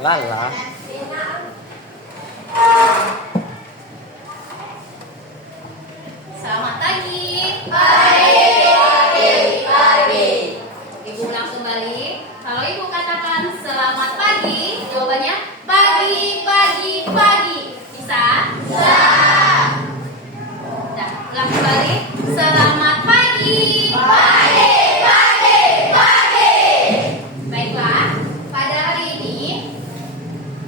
Lala. Selamat pagi. Pagi. Ibu ulang kembali. Kalau ibu katakan selamat pagi, jawabannya pagi. Bisa? Bisa. Nah, ulang kembali. Selamat pagi. Pagi. Baiklah, pada hari ini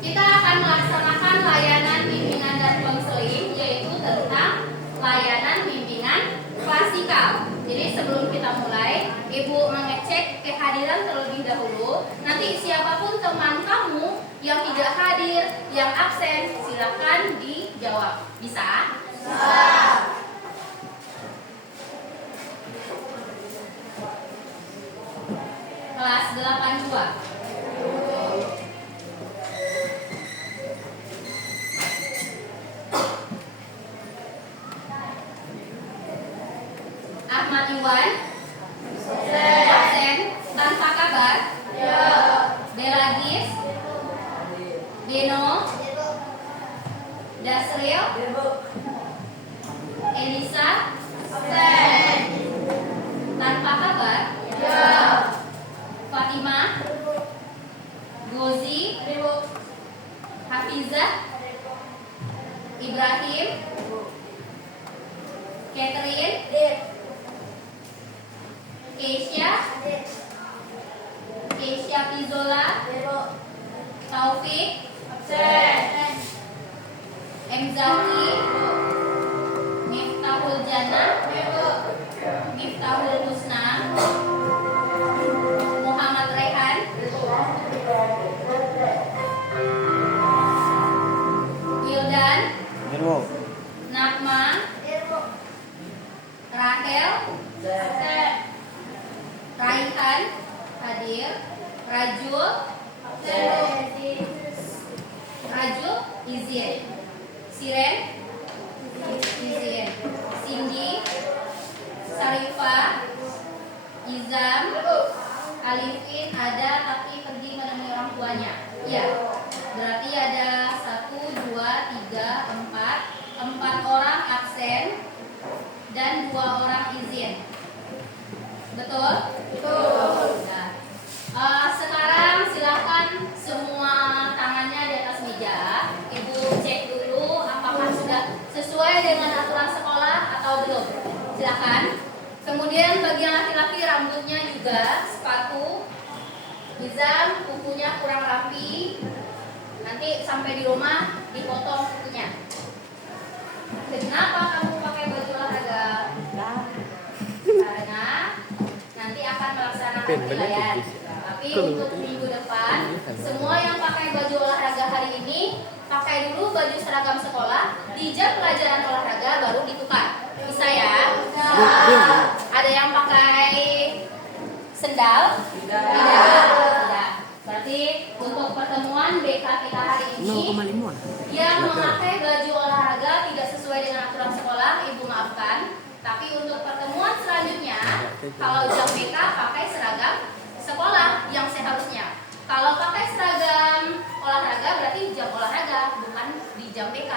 kita akan melaksanakan layanan bimbingan dan konseling, yaitu tentang layanan bimbingan klasikal. Jadi sebelum kita mulai, Ibu mengecek kehadiran terlebih dahulu. Nanti siapapun teman kamu yang tidak hadir, yang absen, silakan dijawab. Bisa? Kelas 82. Ahmad Iwan absen tanpa kabar. Belagis, Deno, Dasril, Elisa tanpa kabar. Fatimah, Gozi, Hafizah, Ibrahim, Catherine, Keisha Pizola, Taufik, M. Zaki, Miftahul Jannah, Miftahul Husna, Muhammad Rehan, Wildan, Nakma, Rahel, Raihan, hadir. Rajul, izin. Siren, izin. Cindy, Sarifah, Izam, Alifin ada tapi pergi menemui orang tuanya. Ya, berarti ada 1, 2, 3, 4 orang absen dan 2 orang izin. Betul? Nah, sekarang silakan semua tangannya di atas meja. Ibu cek dulu apakah sudah sesuai dengan aturan sekolah atau belum. Silakan. Kemudian bagi yang laki-laki rambutnya juga, sepatu, Izam, kukunya kurang rapi. Nanti sampai di rumah dipotong kukunya. Kenapa kamu pakai baju olahraga? Karena nanti akan melaksanakan penilaian. Tapi untuk minggu depan, semua yang pakai baju olahraga hari ini pakai dulu baju seragam sekolah. Di jam pelajaran olahraga baru ditukar. Bisa ya? Ada yang pakai sendal? Tidak. Berarti untuk pertemuan BK kita hari ini, yang memakai baju olahraga tidak sesuai dengan aturan sekolah, Ibu maafkan. Tapi untuk pertemuan selanjutnya, kalau jam BK pakai seragam sekolah yang seharusnya. Kalau pakai seragam olahraga berarti jam olahraga, bukan di jam BK.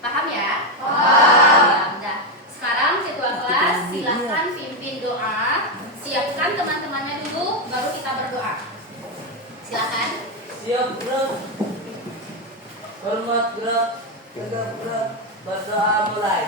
Paham ya? Paham. Nah, sekarang ketua kelas silahkan pimpin doa. Siapkan teman-temannya dulu, baru kita berdoa. Silakan. Siap gerak. Hormat gerak. Tegak gerak. Berdoa mulai.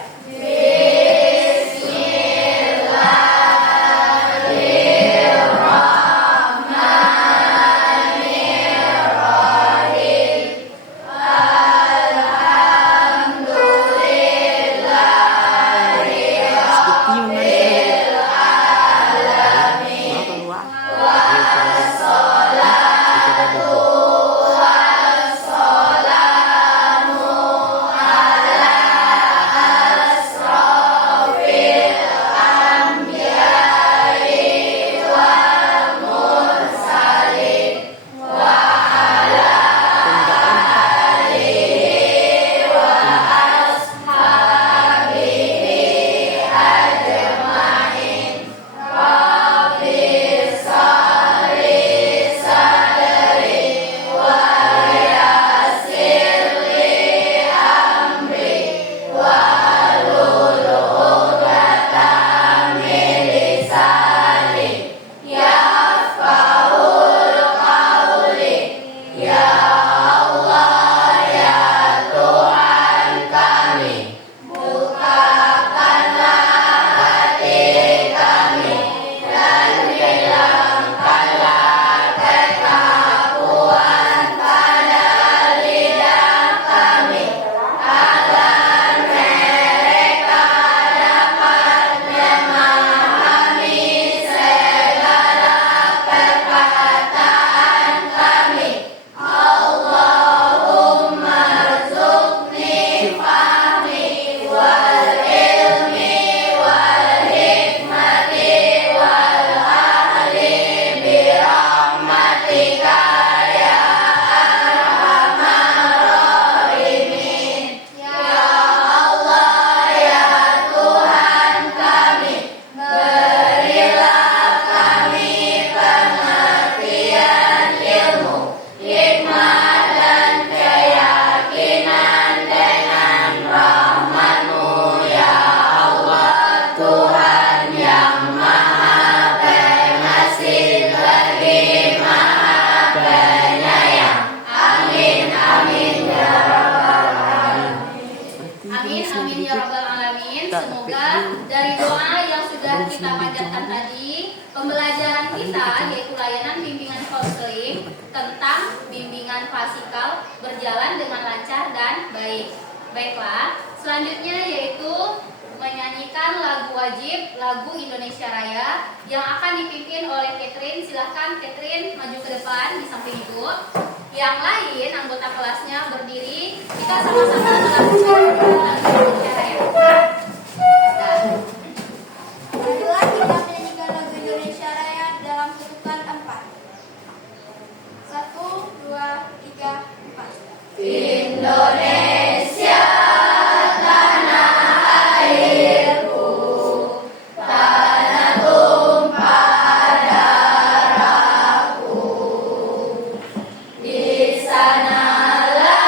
Semoga dari doa yang sudah kita panjatkan tadi, pembelajaran kita yaitu layanan bimbingan konseling tentang bimbingan klasikal berjalan dengan lancar dan baik. Baiklah, selanjutnya yaitu menyanyikan lagu wajib, lagu Indonesia Raya yang akan dipimpin oleh Catherine. Silahkan Catherine maju ke depan di samping Ibu. Yang lain anggota kelasnya berdiri. Kita sama-sama melakukan lagu Indonesia Raya. Marilah kita menyanyikan lagu Indonesia Raya dalam ketukan 4. 1, 2, 3, 4. Indonesia tanah airku, tanah tumpah darahku. Di sanalah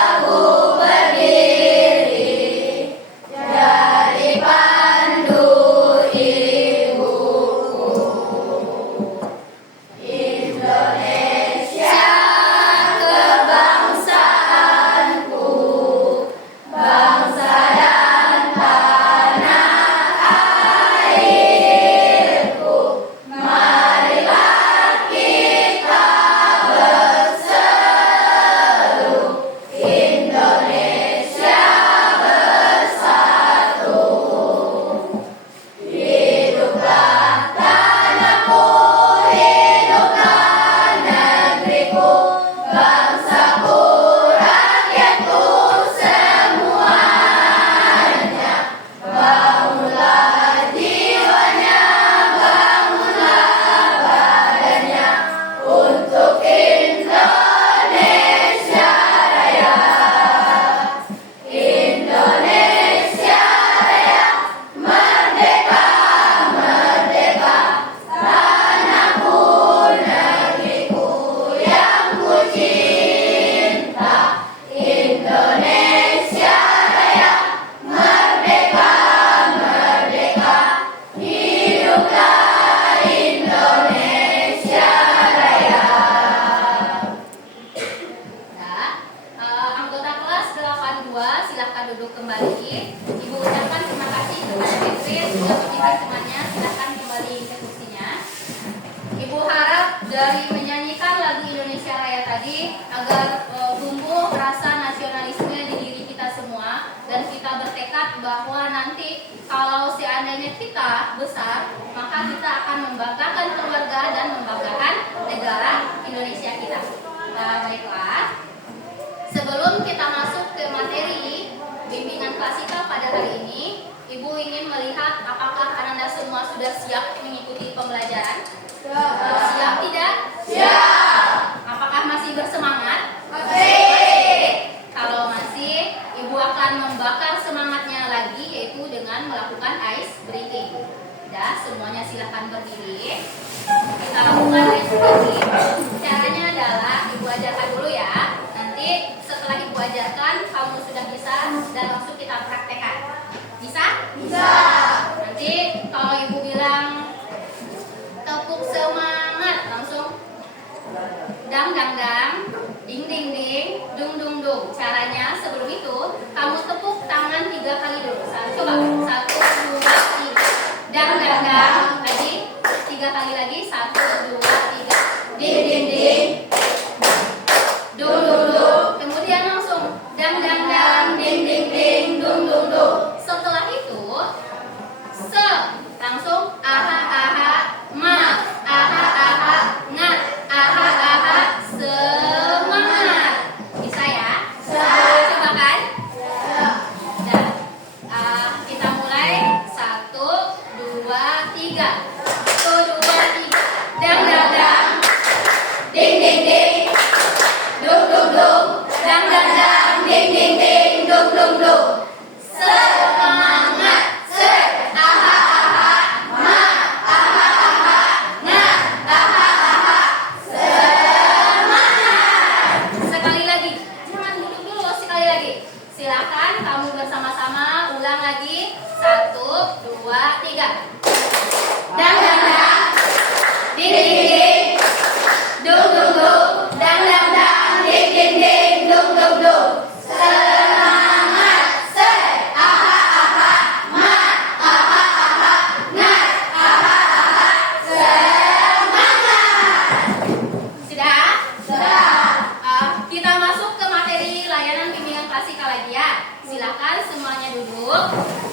aku berdiri, jadi pandu ibuku. Indonesia kebangsaanku, bangsa dan tanah airku. Marilah kita berseru, Indonesia bersatu. Hiduplah tanahku, hiduplah negeriku, bangsaku, rakyatku semuanya. Bangunlah jiwanya, bangunlah badannya untuk Indonesia Raya. Indonesia Raya, merdeka, merdeka, tanahku, negeriku yang ku cinta. Indonesia Raya, merdeka, merdeka, hiduplah Indonesia Raya. Nah, anggota kelas 82 silahkan duduk kembali. Ibu ucapkan terima kasih kepada Catherine sudah memberikan temannya. Silahkan kembali ke kursinya. Ibu harap dari menyanyikan lagu Indonesia Raya tadi agar tumbuh rasa nasionalisme di diri kita semua dan kita bertekad bahwa nanti kalau seandainya kita besar, maka kita akan membanggakan keluarga dan membanggakan negara Indonesia kita. Baiklah. Sebelum kita masuk ke materi bimbingan klasikal pada hari ini, Ibu ingin melihat apakah Ananda semua sudah siap mengikuti pembelajaran? Siap tidak? Siap. Apakah masih bersemangat? Masih. Kalau masih, Ibu akan membakar semangatnya lagi yaitu dengan melakukan ice breathing. Ya, semuanya silakan berdiri. Kita lakukan ice breathing. Caranya adalah Ibu ajarkan dulu ya. Nanti setelah Ibu ajarkan, kamu sudah bisa dan langsung kita praktekkan. Bisa? Bisa. Nanti kalau Ibu bilang tepuk semangat, langsung dang dang dang, ding ding ding, dung dung dung. Caranya sebelum itu kamu tepuk tangan 3 kali dulu. Coba 1, 2, 3, dang dang dang. Lagi 3 kali lagi, 1, 2, 3, ding ding ding, dung dung dung. Kemudian langsung dang dang dang, ding ding ding, dung dung dung. Setelah itu langsung aha aha ma, aha aha ngat, aha aha semangat. Bisa ya? Bisa. Coba kan? Nah, kita mulai 1, 2, 3.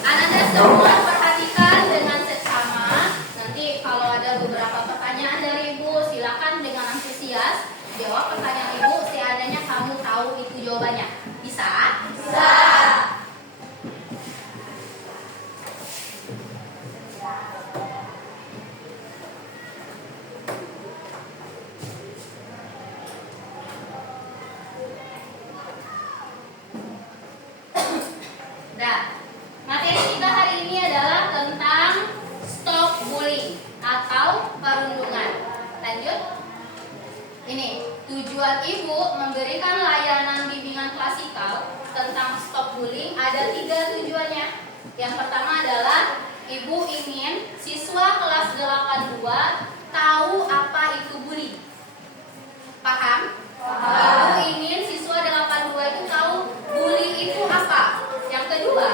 Ananda semua perhatikan dengan seksama. Nanti kalau ada beberapa pertanyaan dari Ibu, silakan dengan antusias jawab pertanyaan Ibu seandainya kamu tahu itu jawabannya. Bisa? Bisa. Nah, materi kita hari ini adalah tentang stop bullying atau perundungan. Lanjut. Ini tujuan Ibu memberikan layanan bimbingan klasikal tentang stop bullying ada 3 tujuannya. Yang pertama adalah Ibu ingin siswa kelas 82 tahu apa itu bully. Paham? Ibu ingin siswa 82 itu tahu bully itu apa. Yang kedua,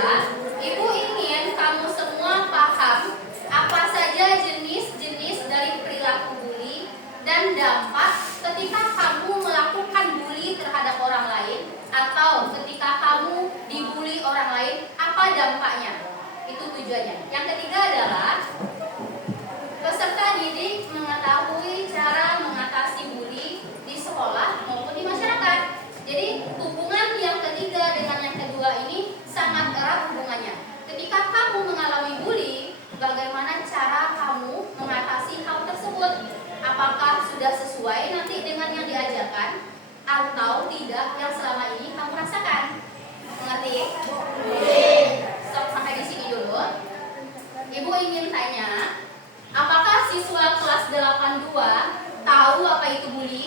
Ibu ingin kamu semua paham apa saja jenis-jenis dari perilaku bully dan dampak ketika kamu melakukan bully terhadap orang lain atau ketika kamu dibully orang lain, apa dampaknya. Itu tujuannya. Yang ketiga adalah peserta didik mengetahui cara mengatasi bully di sekolah maupun di masyarakat. Jadi hubungan yang ketiga dengan yang kedua ini sangat erat hubungannya. Ketika kamu mengalami bully, bagaimana cara kamu mengatasi hal tersebut? Apakah sudah sesuai nanti dengan yang diajarkan atau tidak yang selama ini kamu rasakan? Mengerti? Stop sampai di sini dulu. Ibu ingin tanya, apakah siswa kelas 82 tahu apa itu bully?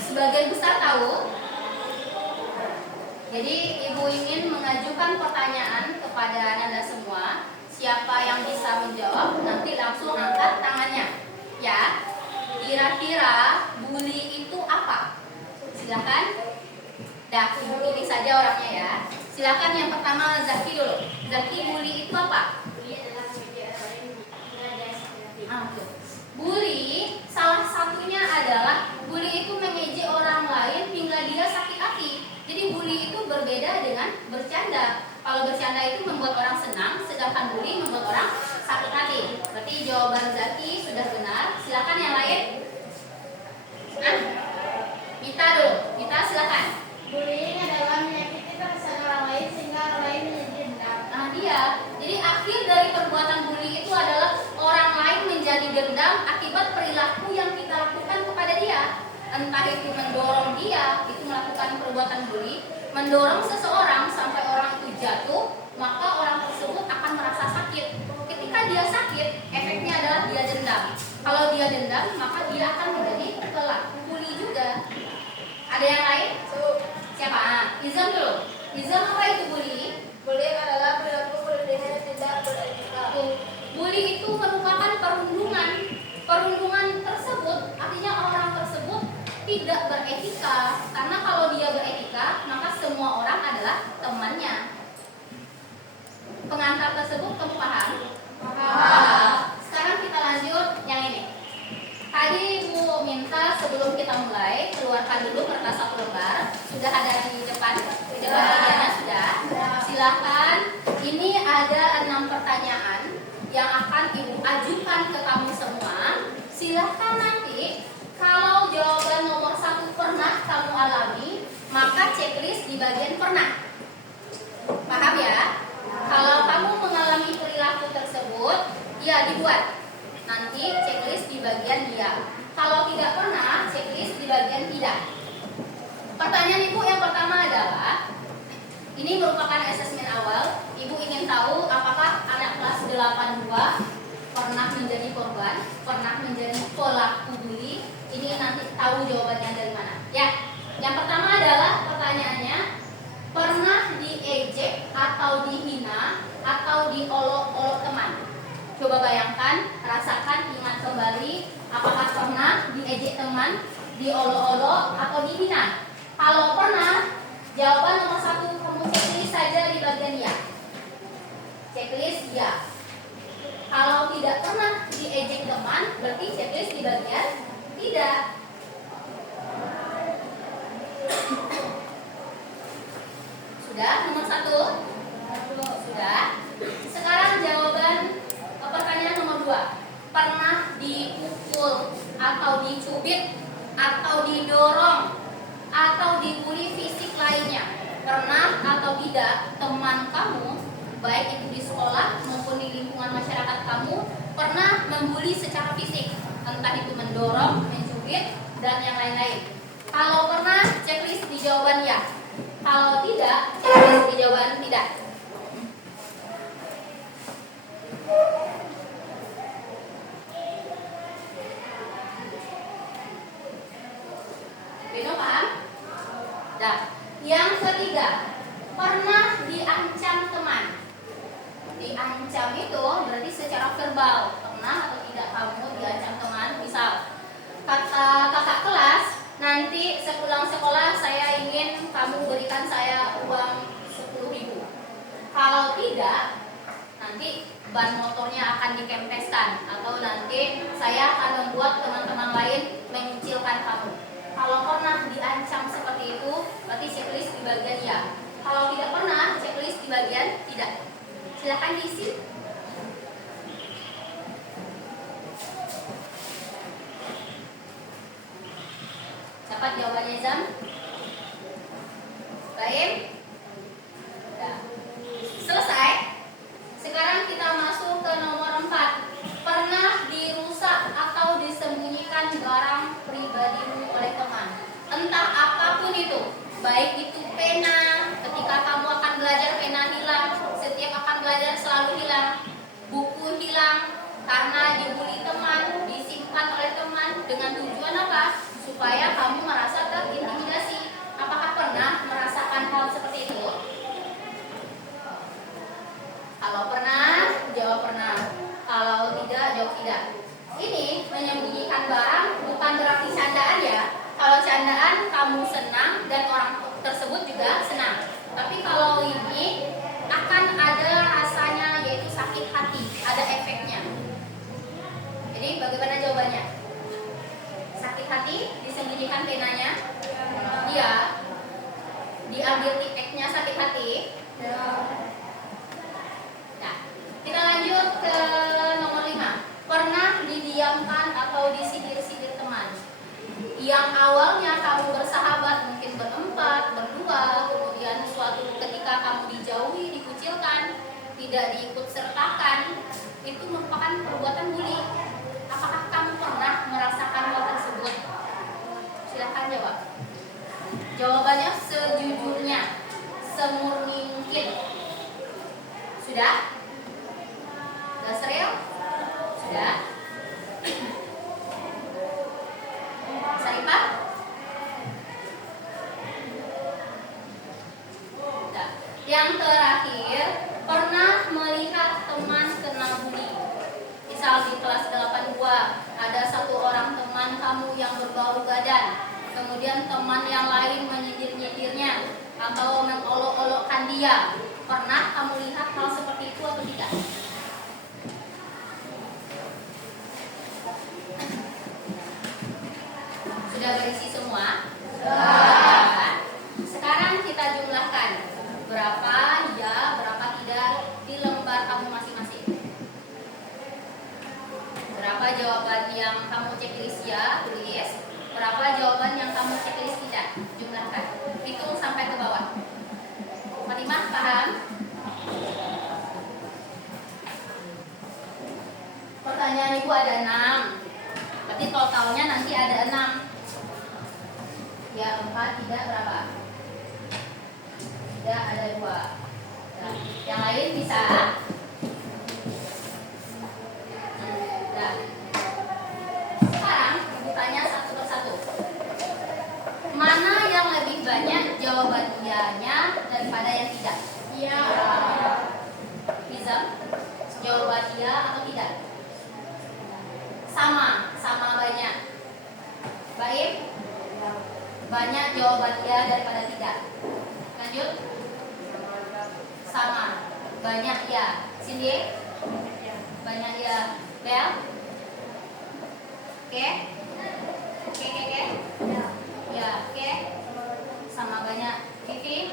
Sebagian besar tahu. Jadi Ibu ingin mengajukan pertanyaan kepada Anda semua. Siapa yang bisa menjawab nanti langsung angkat tangannya. Ya. Kira-kira bully itu apa? Silakan. Dah, Ibu pilih saja orangnya ya. Silakan yang pertama Zaki dulu. Zaki, bully itu apa? Bully salah satunya adalah bully itu mengejek orang lain hingga dia sakit hati. Jadi bully itu berbeda dengan bercanda. Kalau bercanda itu membuat orang senang, sedangkan bully membuat orang sakit hati. Berarti jawaban Zaki sudah benar. Silakan yang lain. Mita dulu. Mita silakan. Bullying adalah menyakiti perasaan orang lain sehingga orang lain menjadi dendam. Dia. Jadi akhir dari perbuatan bully itu adalah orang lain menjadi dendam akibat perilaku yang kita lakukan kepada dia. Entah itu mendorong dia, itu melakukan perbuatan bully, mendorong seseorang sampai orang itu jatuh, maka orang tersebut akan merasa sakit. Ketika dia sakit, efeknya adalah dia dendam. Kalau dia dendam, maka dia akan menjadi pelaku bully juga. Ada yang lain? Siapa? Izam dulu. Izam, apa itu bully? Bullying adalah perilaku berlebihan yang tidak beretika. Bully itu merupakan perundungan. Perundungan tersebut artinya orang tersebut tidak beretika. Karena kalau dia beretika, maka semua orang adalah temannya. Pengantar tersebut kamu paham? Paham. Sekarang kita lanjut yang ini. Tadi Bu minta sebelum kita mulai keluarkan dulu kertas 1 lembar. Sudah ada di depan Diana sudah. Silahkan. Ini ada 6 pertanyaan yang akan Ibu ajukan ke kamu semua. Silahkan nanti kalau jawaban nomor 1 pernah kamu alami, maka checklist di bagian pernah. Paham ya? Kalau kamu mengalami perilaku tersebut, ya dibuat. Nanti checklist di bagian iya. Kalau tidak pernah, checklist di bagian tidak. Pertanyaan Ibu yang pertama adalah, ini merupakan asesmen awal. Ibu ingin tahu apakah anak kelas 82 pernah menjadi korban, pernah menjadi pelaku bully. Ini nanti tahu jawabannya dari mana. Ya, yang pertama adalah pertanyaannya, pernah diejek atau dihina atau diolok-olok teman? Coba bayangkan, rasakan, ingat kembali, apakah pernah diejek teman, diolok-olok atau dihina? Kalau pernah, jawaban nomor 1 kamu checklist saja di bagian ya. Checklist ya. Kalau tidak pernah diejek teman, berarti checklist di bagian tidak. Sudah? Nomor 1? Sudah. Sekarang jawaban pertanyaan nomor 2. Pernah dipukul atau dicubit atau didorong atau dibully fisik lainnya? Pernah atau tidak teman kamu, baik itu di sekolah maupun di lingkungan masyarakat kamu, pernah membuli secara fisik? Entah itu mendorong, mencubit, dan yang lain-lain. Kalau pernah, checklist di jawaban ya. Kalau tidak, checklist di jawaban tidak. Beno paham? Nah, yang ketiga, pernah diancam teman. Diancam itu berarti secara verbal. Pernah atau tidak kamu diancam teman? Misal, kata kakak kelas, nanti sepulang sekolah saya ingin kamu berikan saya uang 10.000. Kalau tidak, nanti ban motornya akan dikempeskan, atau nanti saya akan membuat teman-teman lain mengucilkan kamu. Kalau pernah diancam seperti itu, berarti checklist di bagian ya. Kalau tidak pernah, checklist di bagian tidak. Silahkan diisi. Dapat jawabannya, Zam? Baik. Nah, selesai. Sekarang kita masuk ke nomor 4. Pernah dirusak atau disembunyikan barang pribadimu oleh teman. Entah apapun itu. Baik itu pena, ketika kamu akan belajar pena hilang, setiap akan belajar selalu hilang. Buku hilang karena dibully teman, disimpan oleh teman dengan tujuan apa? Supaya kamu merasa terintimidasi. Apakah pernah merasakan hal seperti itu? Kalau pernah, jawab pernah. Kalau tidak, jawab tidak. Ini menyembunyikan barang bukan berarti candaan ya. Kalau candaan kamu senang dan orang tersebut juga senang. Tapi kalau ini akan ada rasanya, yaitu sakit hati, ada efeknya. Jadi bagaimana jawabannya? Sakit hati, disembunyikan penanya? Iya. Diambil tipeknya sakit hati? Nah, kita lanjut ke nomor 5. Pernah didiamkan atau disindir-sindir teman. Yang awalnya kamu bersahabat, mungkin berempat, berdua, kemudian suatu ketika kamu dijauhi, dikucilkan, tidak diikut sertakan, itu merupakan perbuatan bully. Apakah kamu pernah merasakan hal tersebut? Silahkan jawab. Jawabannya sejujurnya, semurni mungkin. Sudah? Sudah serius? Sudah? Saripah? Sudah. Yang terakhir, pernah melihat teman kena bully. Misal di kelas 82 ada satu orang teman kamu yang berbau badan, kemudian teman yang lain menyindir-nyindirnya atau mengolok-olokkan dia. Pernah kamu lihat hal seperti itu atau tidak? Sudah berisi semua? Sudah. Sekarang kita jumlahkan berapa ya, berapa tidak di lembar kamu masing-masing. Berapa jawaban yang kamu checklist ya, tulis. Berapa jawaban yang kamu checklist tidak, jumlahkan. Hitung sampai ke bawah. Fatimah, paham? Pertanyaan ibu ada 6. Berarti totalnya nanti ada 6. Ya, 4, tidak berapa? Tidak, ada 2. Nah, yang lain bisa? Nah, sekarang ibu tanya satu persatu. Mana yang lebih banyak jawaban iya-nya daripada yang tidak? Iya. Bisa? Jawaban iya atau tidak? Sama banyak. Baik? Banyak jawaban iya daripada tidak. Lanjut. Sama. Banyak ya. Cindy? Banyak ya. Bel? Oke? Oke? Ya, oke. Sama banyak. Vivi?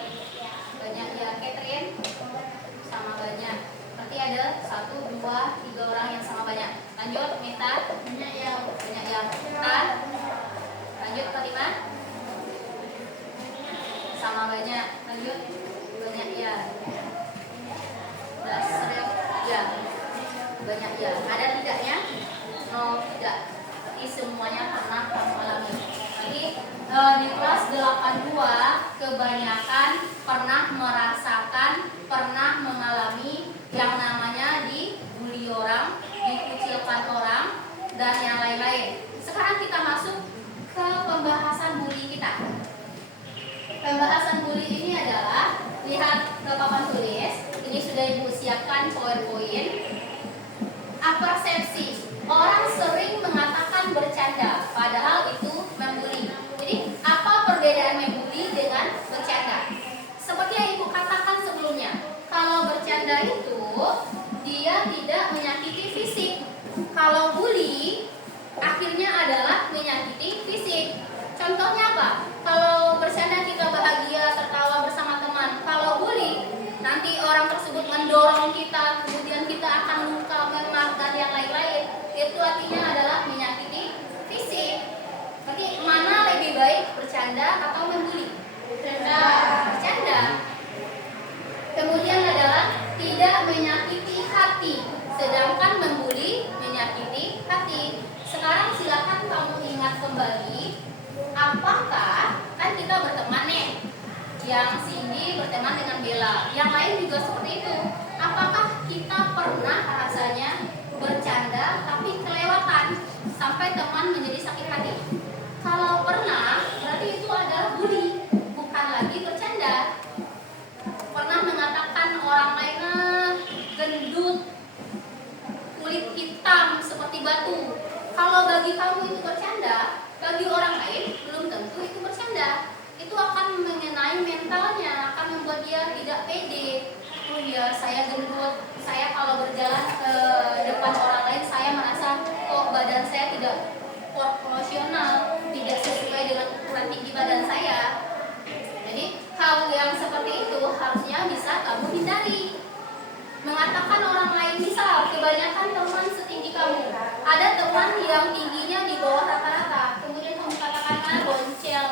Banyak lanjut. Banyak ya. Sering ya. Banyak ya. Ada tidaknya? No, tidak. Tapi semuanya pernah kamu alami. Jadi di kelas 82 kebanyakan pernah merasakan, pernah mengalami yang namanya dibully orang, dikucilkan orang, dan yang lain-lain. Sekarang kita masuk ke pembahasan bully kita. Pembahasan bully ini adalah, lihat ke papan tulis, ini sudah ibu siapkan poin-poin. Apersepsi, orang sering mengatakan bercanda, padahal itu membuli. Jadi apa perbedaan membuli dengan bercanda? Seperti yang ibu katakan sebelumnya, kalau bercanda itu dia tidak menyakiti fisik. Kalau bully akhirnya adalah menyakiti fisik. Contohnya apa? Kalau bercanda kita bahagia, tertawa bersama teman. Kalau bully, nanti orang tersebut mendorong kita, kemudian kita akan luka, memar, dan yang lain-lain. Itu artinya adalah menyakiti fisik. Berarti mana lebih baik, bercanda atau membuli? Bercanda. Kemudian adalah tidak menyakiti hati, sedangkan membuli menyakiti hati. Sekarang silakan kamu ingat kembali, apakah kan kita berteman nih, yang Cindy berteman dengan Bella, yang lain juga seperti itu. Apakah kita pernah rasanya bercanda tapi kelewatan sampai teman menjadi sakit hati? Kalau pernah, berarti itu adalah bully, bukan lagi bercanda. Pernah mengatakan orang lain gendut, kulit hitam seperti batu. Kalau bagi kamu itu bercanda, bagi orang lain belum tentu itu bercanda. Itu akan mengenai mentalnya, akan membuat dia tidak pede. Oh iya, saya gendut, saya kalau berjalan ke depan orang lain, saya merasa kok badan saya tidak proporsional, tidak sesuai dengan ukuran tinggi badan saya. Jadi hal yang seperti itu harusnya bisa kamu hindari. Mengatakan orang lain, misal kebanyakan teman setinggi kamu, ada teman yang tingginya di bawah rata-rata, kemudian kamu katakan boncel.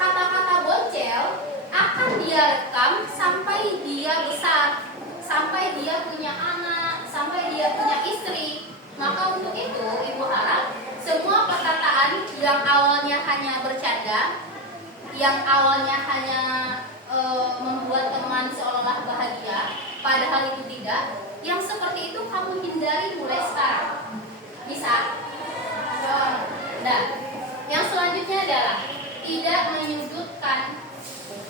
Kata-kata boncel akan dia rekam sampai dia besar, sampai dia punya anak, sampai dia punya istri. Maka untuk itu ibu harap semua perkataan yang awalnya hanya bercanda, yang awalnya hanya membuat teman seolah-olah bahagia, padahal itu tidak, yang seperti itu kamu hindari mulai sekarang. Bisa? Nah, yang selanjutnya adalah tidak menyudutkan.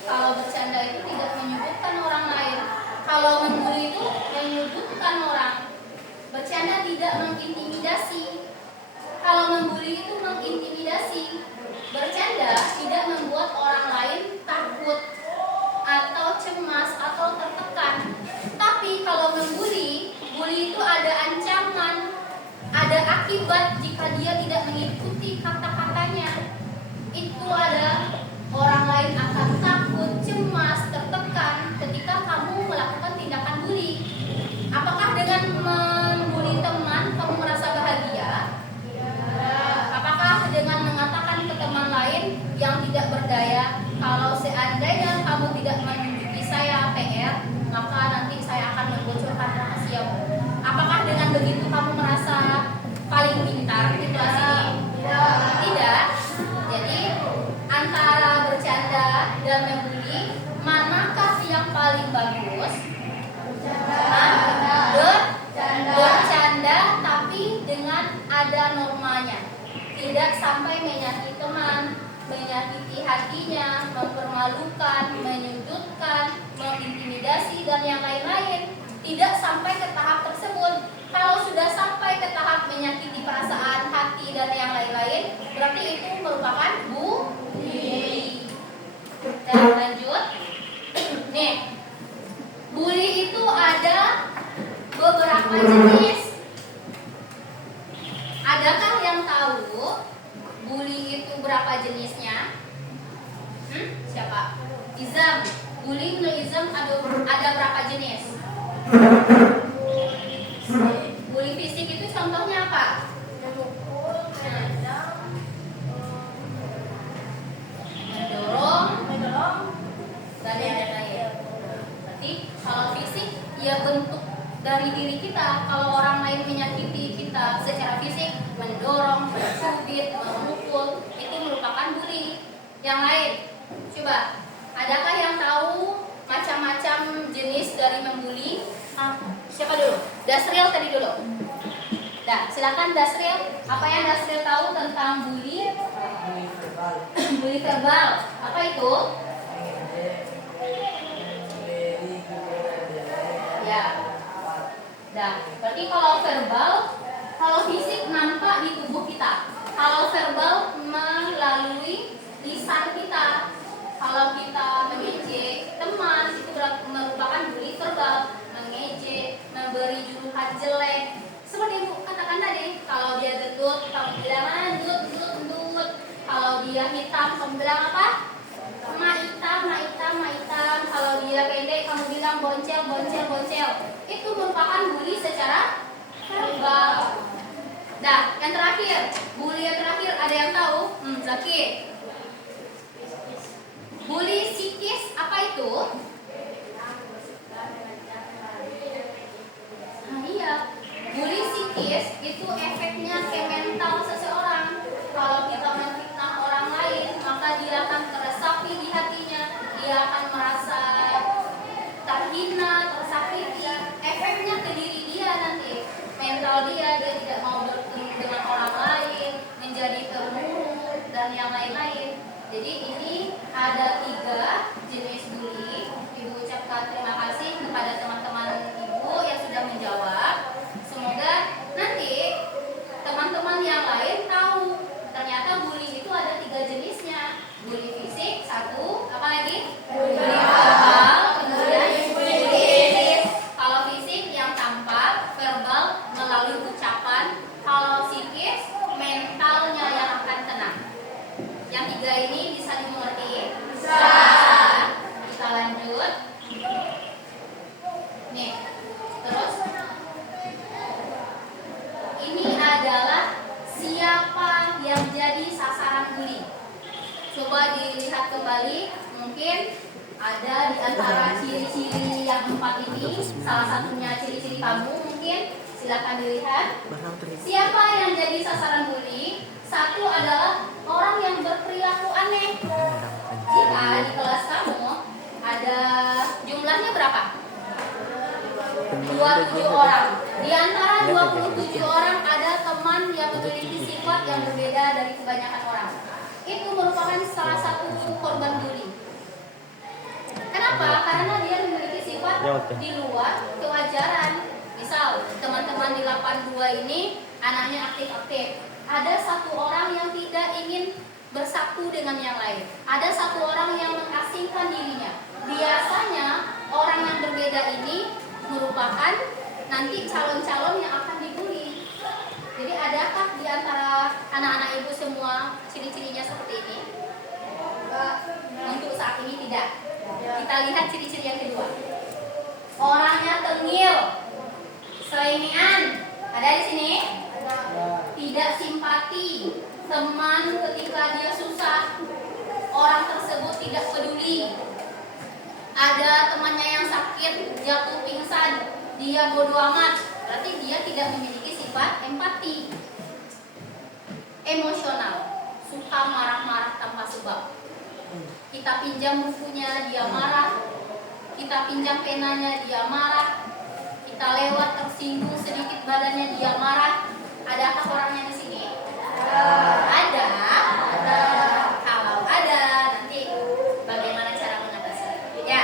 Kalau bercanda itu tidak menyudutkan orang lain. Kalau membuli itu menyudutkan orang. Bercanda tidak mengintimidasi. Kalau membuli itu mengintimidasi. Bercanda tidak membuat orang lain takut atau cemas atau tertekan. Tapi kalau membuli, bully itu ada ancaman, ada akibat jika dia tidak mengikuti kata-katanya. Itu ada orang lain akan takut, cemas, tertekan ketika kamu melakukan tindakan bully. Apakah dengan membuli teman kamu merasa bahagia? Apakah dengan mengatakan ke teman lain yang tidak berdaya, kalau seandainya kamu tidak menunjuki saya PR, maka nanti saya akan membocorkan rahasiamu? Apakah dengan begitu kamu merasa paling pintar situasi? Tidak. Jadi antara bercanda dan membuli, manakah yang paling bagus? Bercanda tapi dengan ada normanya, tidak sampai menyakiti teman, menyakiti hatinya, mempermalukan, menyudutkan, mengintimidasi, dan yang lain-lain. Tidak sampai ke tahap tersebut. Kalau sudah sampai ke tahap menyakiti perasaan, hati, dan yang lain-lain, berarti itu merupakan bully. Dan lanjut. Nih, bully itu ada beberapa jenis. Adakah yang tahu bully itu berapa jenisnya? Siapa? Izam. Bully menurut Izam ada berapa jenis? Bully fisik itu contohnya apa? Mendorong, dari diri kita. Kalau orang lain menyakiti kita secara fisik, mendorong, mencubit, memukul, itu merupakan bully. Yang lain, coba, adakah yang tahu macam-macam jenis dari membuli? Siapa dulu? Dasril tadi dulu. Nah, silakan Dasril. Apa yang Dasril tahu tentang bully? Bully verbal. Apa itu? Ya. Nah, berarti kalau verbal, kalau fisik nampak di tubuh kita. Kalau verbal melalui lisan kita. Kalau kita mengejek teman, itu merupakan bully verbal. Mengejek, memberi julukan jelek. Seperti Ibu katakan tadi, kalau dia gendut, kamu bilang gendut. Kalau dia hitam, kamu bilang apa? Ma hitam. Kalau dia pendek, kamu bilang boncel. Itu merupakan bully secara verbal. Nah, yang terakhir, bully yang terakhir ada yang tahu? Zaki. Bully psikis apa itu? Nah, iya. Bully psikis itu efeknya ke mental seseorang. Kalau kita memfitnah orang lain, maka dia akan teresapi di hatinya. Dia akan merasa terhina, tersakiti. Efeknya ke diri dia nanti. Mental dia tidak mau bertemu dengan orang lain, menjadi termurung dan yang lain-lain. Jadi ini ada 3 jenis bully. Ibu ucapkan terima kasih kepada teman-teman ibu yang sudah menjawab. Semoga nanti teman-teman yang lain tahu ternyata bully itu ada 3 jenisnya. Bully fisik 1, apa lagi? Bully verbal, kemudian bully psikis. Kalau fisik yang tampak, verbal melalui ucapan. Kalau psikis mentalnya yang akan tenang. Yang 3 ini bisa dimengerti? Bisa. Kita lanjut. Nih, terus ini adalah siapa yang jadi sasaran bully. Coba dilihat kembali, mungkin ada di antara ciri-ciri yang 4 ini, salah satunya ciri-ciri kamu mungkin, silakan dilihat. Siapa yang jadi sasaran bully? 1 adalah orang yang berperilaku aneh. Jika di kelas kamu ada jumlahnya berapa? 27 orang. Di antara 27 orang ada teman yang memiliki sifat yang berbeda dari kebanyakan orang. Itu merupakan salah satu korban bully. Kenapa? Karena dia memiliki sifat di luar kewajaran. Misal, teman-teman di 82 ini anaknya aktif-aktif. Ada 1 orang yang tidak ingin bersatu dengan yang lain. Ada 1 orang yang mengasingkan dirinya. Biasanya orang yang berbeda ini merupakan nanti calon-calon yang akan dibully. Jadi adakah di antara anak-anak ibu semua ciri-cirinya seperti ini? Untuk saat ini tidak. Kita lihat ciri-ciri yang kedua. Orangnya tengil, selengean. Ada di sini? Tidak simpati. Teman ketika dia susah, orang tersebut tidak peduli. Ada temannya yang sakit, jatuh pingsan, dia bodoh amat. Berarti dia tidak memiliki sifat empati. Emosional, suka marah-marah tanpa sebab. Kita pinjam bukunya, dia marah. Kita pinjam penanya, dia marah. Kita lewat tersinggung sedikit badannya, dia marah. Adakah orangnya di sini? Ada. Kalau ada, nanti bagaimana cara mengatasi? Ya.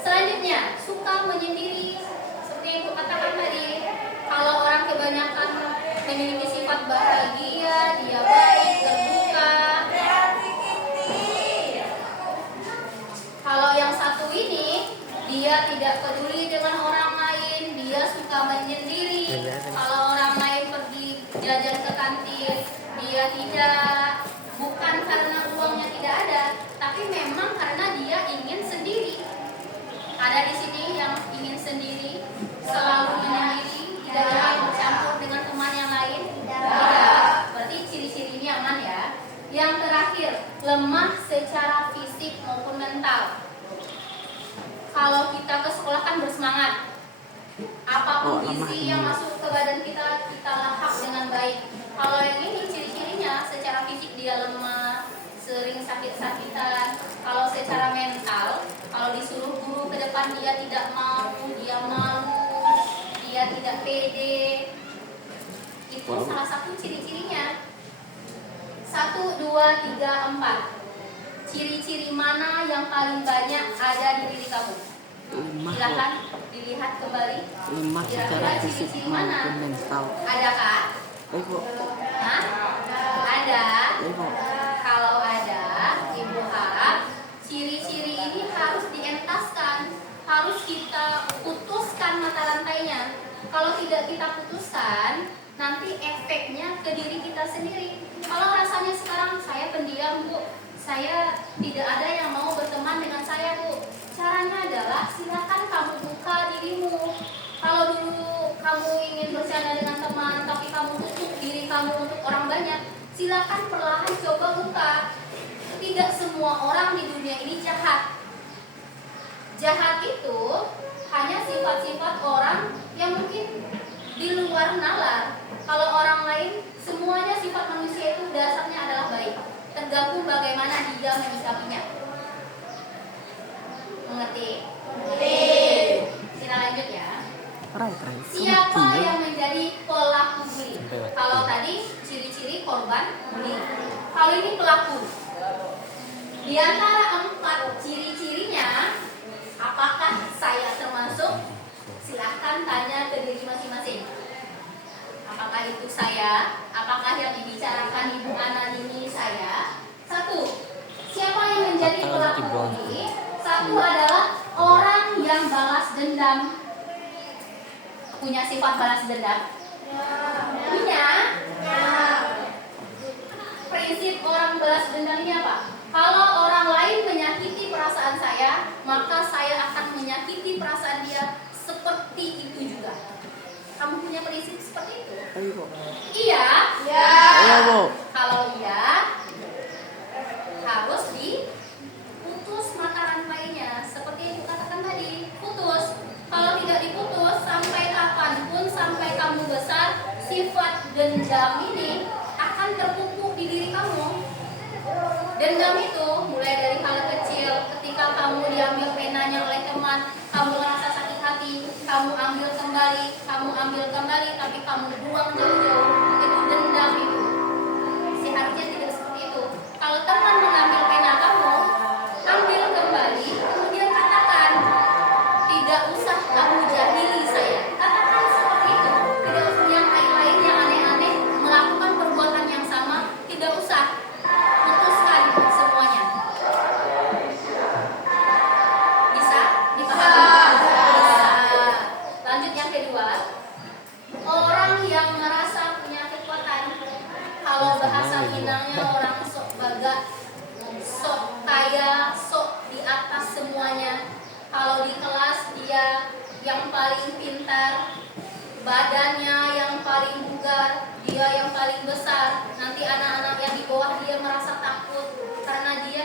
Selanjutnya, suka menyendiri. Seperti yang aku katakan tadi, kalau orang kebanyakan memiliki sifat bahagia, dia baik, terbuka. Kalau yang satu ini, dia tidak peduli dengan orang lain, dia suka menyendiri. Kalau orang lain pergi jajan ke kantin, dia tidak, bukan karena uangnya tidak ada, tapi memang karena dia ingin sendiri. Ada di sini yang ingin sendiri, selalu menyendiri, tidak ingin bercampur dengan teman yang lain. Tidak. Berarti ciri-ciri ini aman ya. Yang terakhir, lemah secara fisik maupun mental. Kalau kita ke sekolah kan bersemangat, Apapun gizi yang masuk ke badan kita, kita lahap dengan baik. Kalau yang ini ciri-cirinya secara fisik dia lemah, sering sakit-sakitan. Kalau secara mental, kalau disuruh guru ke depan dia tidak mau, dia malu, dia tidak pede. Itu salah satu ciri-cirinya. 1, 2, 3, 4. Ciri-ciri mana yang paling banyak ada di diri kamu? Silakan dilihat kembali. Lemah secara Kira-kira fisik ciri-ciri mana? maupun mental. Adakah? Ibu, Hah? Ada. ibu, Kalau ada, Ibu harap ciri-ciri ini harus dientaskan, harus kita putuskan mata rantainya. Kalau tidak kita putuskan, nanti efeknya ke diri kita sendiri. Kalau rasanya sekarang saya pendiam, Bu, saya tidak ada yang mau berteman dengan saya, Bu. Caranya adalah silakan kamu buka dirimu. Kalau dulu kamu ingin bercanda dengan teman, tapi kamu tutup diri kamu untuk orang banyak, silakan perlahan coba buka. Tidak semua orang di dunia ini jahat. Jahat itu hanya sifat-sifat orang yang mungkin di luar nalar. Kalau orang lain, semuanya sifat manusia itu dasarnya adalah baik. Tergantung bagaimana dia menyikapinya. Mengerti? Kita lanjut ya. Rai. Siapa yang menjadi pelaku bully? Kalau tadi ciri-ciri korban bully, kalau ini pelaku. Di antara 4 ciri-cirinya, apakah saya termasuk? Silahkan tanya ke diri masing-masing. Apakah itu saya? Apakah yang dibicarakan Ibu Ana ini saya? 1. Siapa yang menjadi pelaku bully? 1 adalah orang yang balas dendam. Punya sifat balas dendam? Punya? Prinsip orang balas dendam ini apa? Kalau orang lain menyakiti perasaan saya, maka saya akan menyakiti perasaan dia seperti itu juga. Kamu punya prinsip seperti itu? Ibu. Iya? Iya, Bu. Kalau iya, harus diputus mata rantainya. Seperti yang katakan tadi, putus. Kalau tidak diputus, sampai kapanpun, sampai kamu besar, sifat dendam ini akan terpupuk di diri kamu. Dendam itu mulai dari hal kecil, ketika kamu diambil penanya oleh teman, kamu merasa sakit hati, kamu ambil kembali, tapi kamu buang jauh-jauh. Itu dendam itu. Seharusnya tidak seperti itu. Kalau teman mengambil pena kamu, ambil kembali, kemudian katakan, tidak usah kamu jahili saya. Katakan seperti itu. Tidak usah yang lain-lain yang aneh-aneh melakukan perbuatan yang sama, tidak usah. Putuskan semuanya. Bisa dipahami? Bisa. Lanjut yang kedua. Orang yang merasa punya kekuatan. Kalau bahasa Minangnya orang sok baga, sok kaya, sok di atas semuanya. Kalau di kelas dia yang paling pintar, badannya yang paling bugar, dia yang paling besar. Nanti anak-anak yang di bawah dia merasa takut karena dia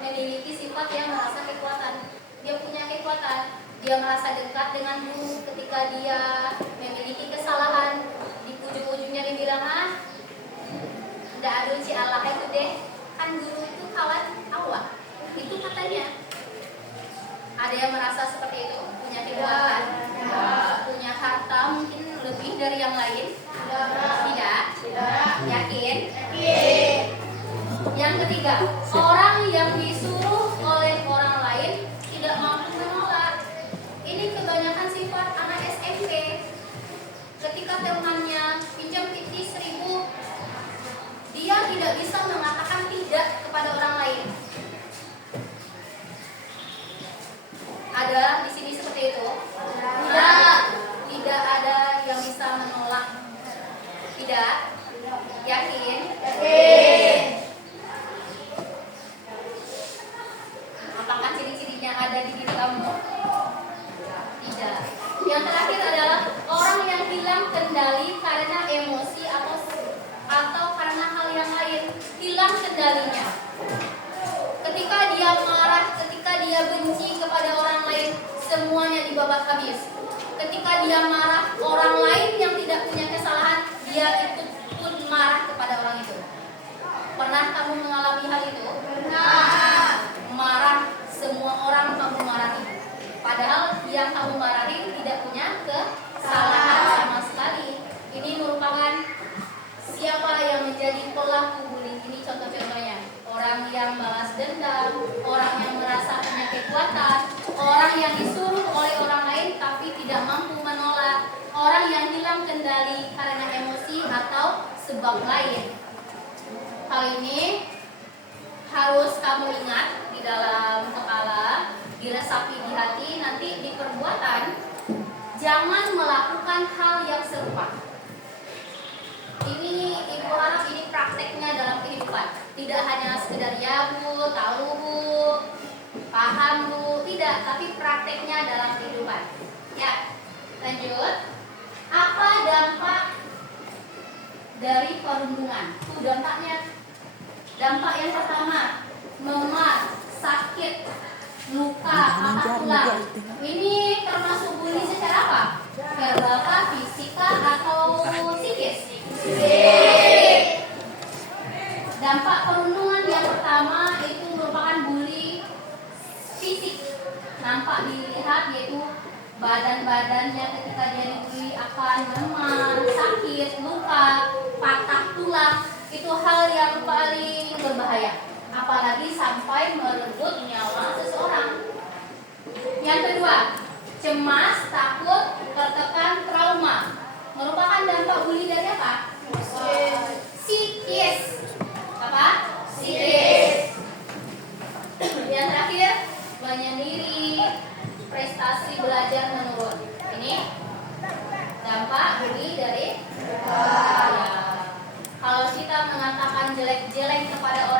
memiliki sifat yang merasa kekuatan. Dia punya kekuatan. Dia merasa dekat dengan guru ketika dia memiliki kesalahan. Di ujung-ujungnya dibilang, tidak ada si Allah itu deh. Kan guru itu kawan awak. Itu katanya. Ada yang merasa seperti itu, punya kekuatan, punya harta mungkin lebih dari yang lain. Tidak? Yakin? Yang ketiga, orang yang disuruh oleh orang lain tidak mampu menolak. Ini kebanyakan sifat anak SMP. Ketika temannya pinjam tipis 1.000, dia tidak bisa mengatakan tidak kepada orang lain. Ada di sini seperti itu? Tidak ada yang bisa menolak. Tidak? Yakin? Apakah ciri-cirinya ada di diri kamu? Tidak. Yang terakhir adalah orang yang hilang kendali karena emosi atau karena hal yang lain. Hilang kendalinya. Ketika dia marah, ketika dia benci kepada orang lain, semuanya dibabat habis. Ketika dia marah orang lain yang tidak punya kesalahan, dia ikut pun marah kepada orang itu. Pernah kamu mengalami hal itu? Pernah. Marah, semua orang kamu marahi. Padahal yang kamu marahi tidak punya kesalahan sama sekali. Ini merupakan siapa yang menjadi pelaku bullying. Ini contoh-contohnya. Orang yang balas dendam, orang yang merasa punya kekuatan, orang yang disuruh oleh orang lain tapi tidak mampu menolak, orang yang hilang kendali karena emosi atau sebab lain. Hal ini harus kamu ingat di dalam kepala, diresapi di hati, nanti di perbuatan. Jangan melakukan hal yang serupa. Ini ibu harap ini prakteknya dalam kehidupan. Tidak hanya sekedar ya bu, tahu bu, paham bu, tidak, tapi prakteknya dalam kehidupan. Ya, lanjut. Apa dampak dari perundungan? Tuh dampaknya. Dampak yang pertama, memar, sakit, luka, patah tulang. Ini termasuk bully secara apa? Verbal, fisika, atau psikis? Dampak perundungan yang pertama itu merupakan bully fisik. Nampak dilihat yaitu badan-badannya ketika dia dibully akan memar, sakit, luka, patah tulang. Itu hal yang paling berbahaya, apalagi sampai merenggut nyawa seseorang. Yang kedua, cemas, takut, tertekan, trauma. Merupakan dampak bully dari apa? Psikis. Apa? Psikis. Yang terakhir, menyendiri, prestasi belajar menurun. Ini dampak bully dari ya. Kalau kita mengatakan jelek-jelek kepada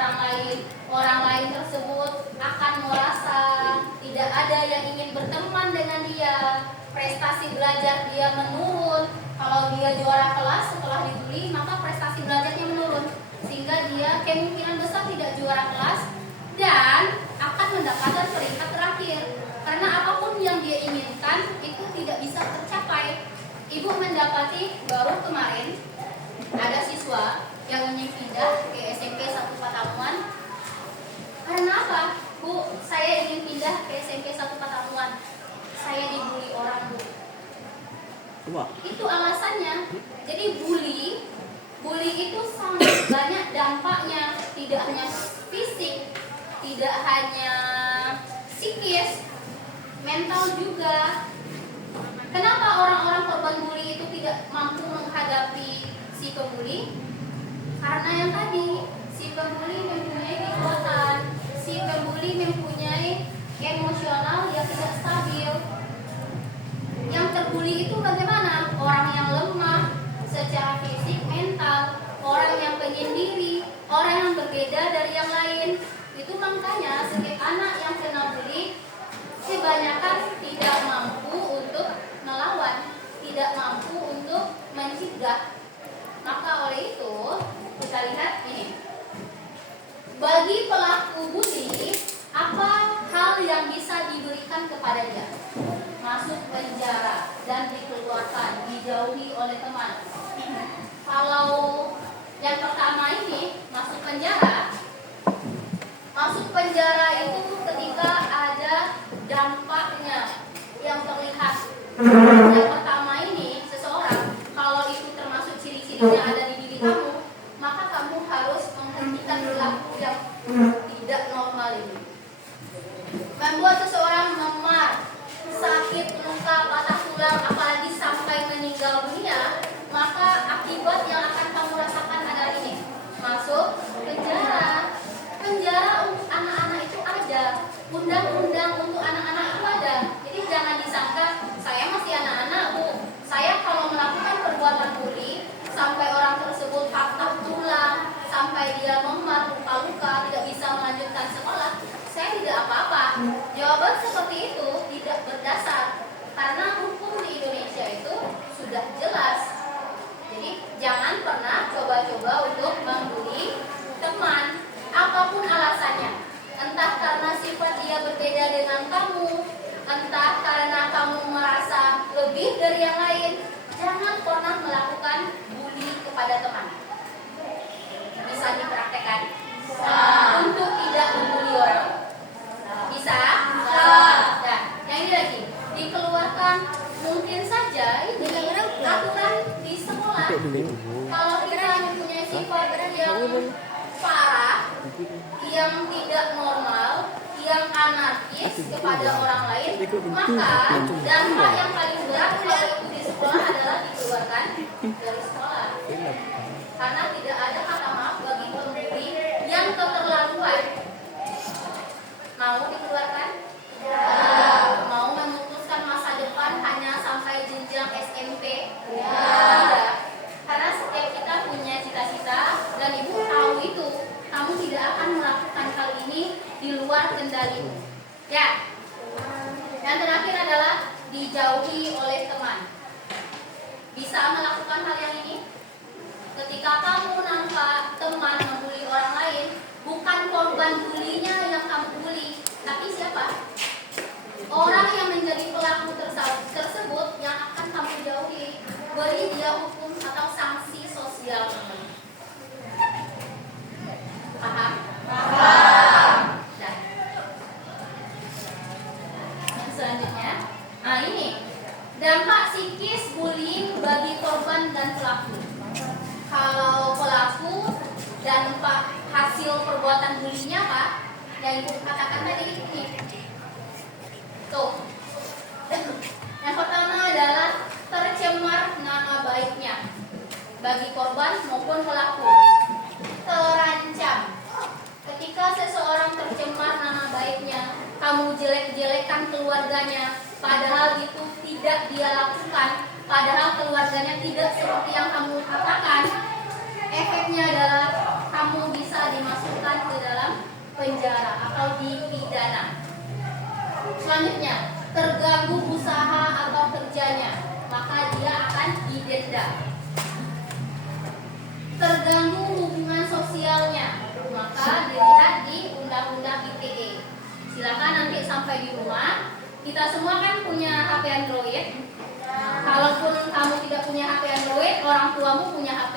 orang lain tersebut akan merasa tidak ada yang ingin berteman dengan dia, prestasi belajar dia menurun. Kalau dia juara kelas setelah dibully, maka prestasi belajarnya menurun, sehingga dia kemungkinan besar tidak juara kelas dan akan mendapatkan peringkat terakhir. Karena apapun yang dia inginkan itu tidak bisa tercapai. Ibu mendapati baru kemarin ada siswa yang ingin pindah ke SMP 1 Patamuan. Karena apa? Bu, saya ingin pindah ke SMP 1 Patamuan. Saya dibully orang, Bu. Wah. Itu alasannya. Jadi bully itu sangat banyak dampaknya. Tidak hanya fisik, tidak hanya psikis, mental juga. Kenapa orang-orang korban bully itu tidak mampu menghadapi si pembuli? Karena yang tadi, si pembuli mempunyai kekuatan, si pembuli mempunyai emosional yang tidak stabil. Yang terbuli itu bagaimana? Orang yang lemah secara fisik, mental, orang yang penyendiri, orang yang berbeda dari yang lain. Itu makanya setiap anak yang kena bully kebanyakan tidak mampu untuk melawan, tidak mampu untuk mencegah. Maka oleh itu kita lihat ini. Bagi pelaku bully, apa hal yang bisa diberikan kepada dia? Masuk penjara dan dikeluarkan, dijauhi oleh teman. Kalau yang pertama ini masuk penjara itu ketika ada dampaknya yang terlihat. Yang pertama ini seseorang, kalau itu termasuk ciri-cirinya ada di diri kamu, maka kamu harus menghentikan perilaku yang tidak normal ini. Membuat seseorang memar, sakit, luka, patah tulang, apalagi sampai meninggal dunia, maka akibat yang akan kamu rasakan adalah ini: masuk penjara. Penjara untuk anak-anak itu ada, undang-undang untuk anak-anak itu ada. Jadi jangan disangka saya masih anak-anak, Bu. Saya kalau melakukan perbuatan bully sampai orang tersebut patah tulang, sampai dia memar, luka-luka, tidak bisa melanjutkan sekolah, saya tidak apa-apa. Jawaban seperti itu tidak berdasar, karena hukum di Indonesia itu sudah jelas. Jadi jangan pernah coba-coba untuk membuli teman, apapun alasannya. Entah karena sifat dia berbeda dengan kamu, entah karena kamu merasa lebih dari yang lain, jangan pernah melakukan bully kepada teman. Bisa dipraktekkan untuk tidak membuli orang. Bisa? Nah, yang ini lagi dikeluarkan. Mungkin saja ini aturan di sekolah. Kalau kita mempunyai sifat yang parah, yang tidak normal, yang anarkis kepada orang lain, maka dampak yang paling berat kalau itu di sekolah adalah dikeluarkan dari sekolah. Karena tidak ada kata maaf bagi pembuli yang keterlaluan. Mau dikeluarkan? Mau memutuskan masa depan hanya sampai jenjang SMP? Tidak. Karena setiap kita punya cita-cita dan ibu tahu itu. Kamu tidak akan melakukan hal ini di luar kendalimu. Ya. Yang terakhir adalah dijauhi oleh teman. Bisa melakukan hal yang ini? Ketika kamu nampak teman membuli orang lain, bukan korban bulinya yang kamu bully, tapi siapa? Orang yang menjadi pelaku tersebut yang akan kamu jauhi. Beri dia hukum atau sanksi sosial. Paham? Paham. Dan yang selanjutnya, nah ini dampak psikis bullying bagi korban dan pelaku. Kalau pelaku dampak hasil perbuatan bullyingnya apa? Yang ibu katakan tadi ini. Tuh. Yang pertama adalah tercemar nama baiknya bagi korban maupun pelaku. Terancam. Ketika seseorang tercemar nama baiknya, kamu jelek-jelekan keluarganya, padahal itu tidak dia lakukan, padahal keluarganya tidak seperti yang kamu katakan, efeknya adalah kamu bisa dimasukkan ke dalam penjara atau dipidana. Selanjutnya, terganggu usaha atau kerjanya, maka dia akan didenda. Terganggu hubungan sosialnya, maka dilihat di Undang-Undang ITE. Silakan nanti sampai di rumah. Kita semua kan punya HP Android. Kalaupun kamu tidak punya HP Android, orang tuamu punya HP.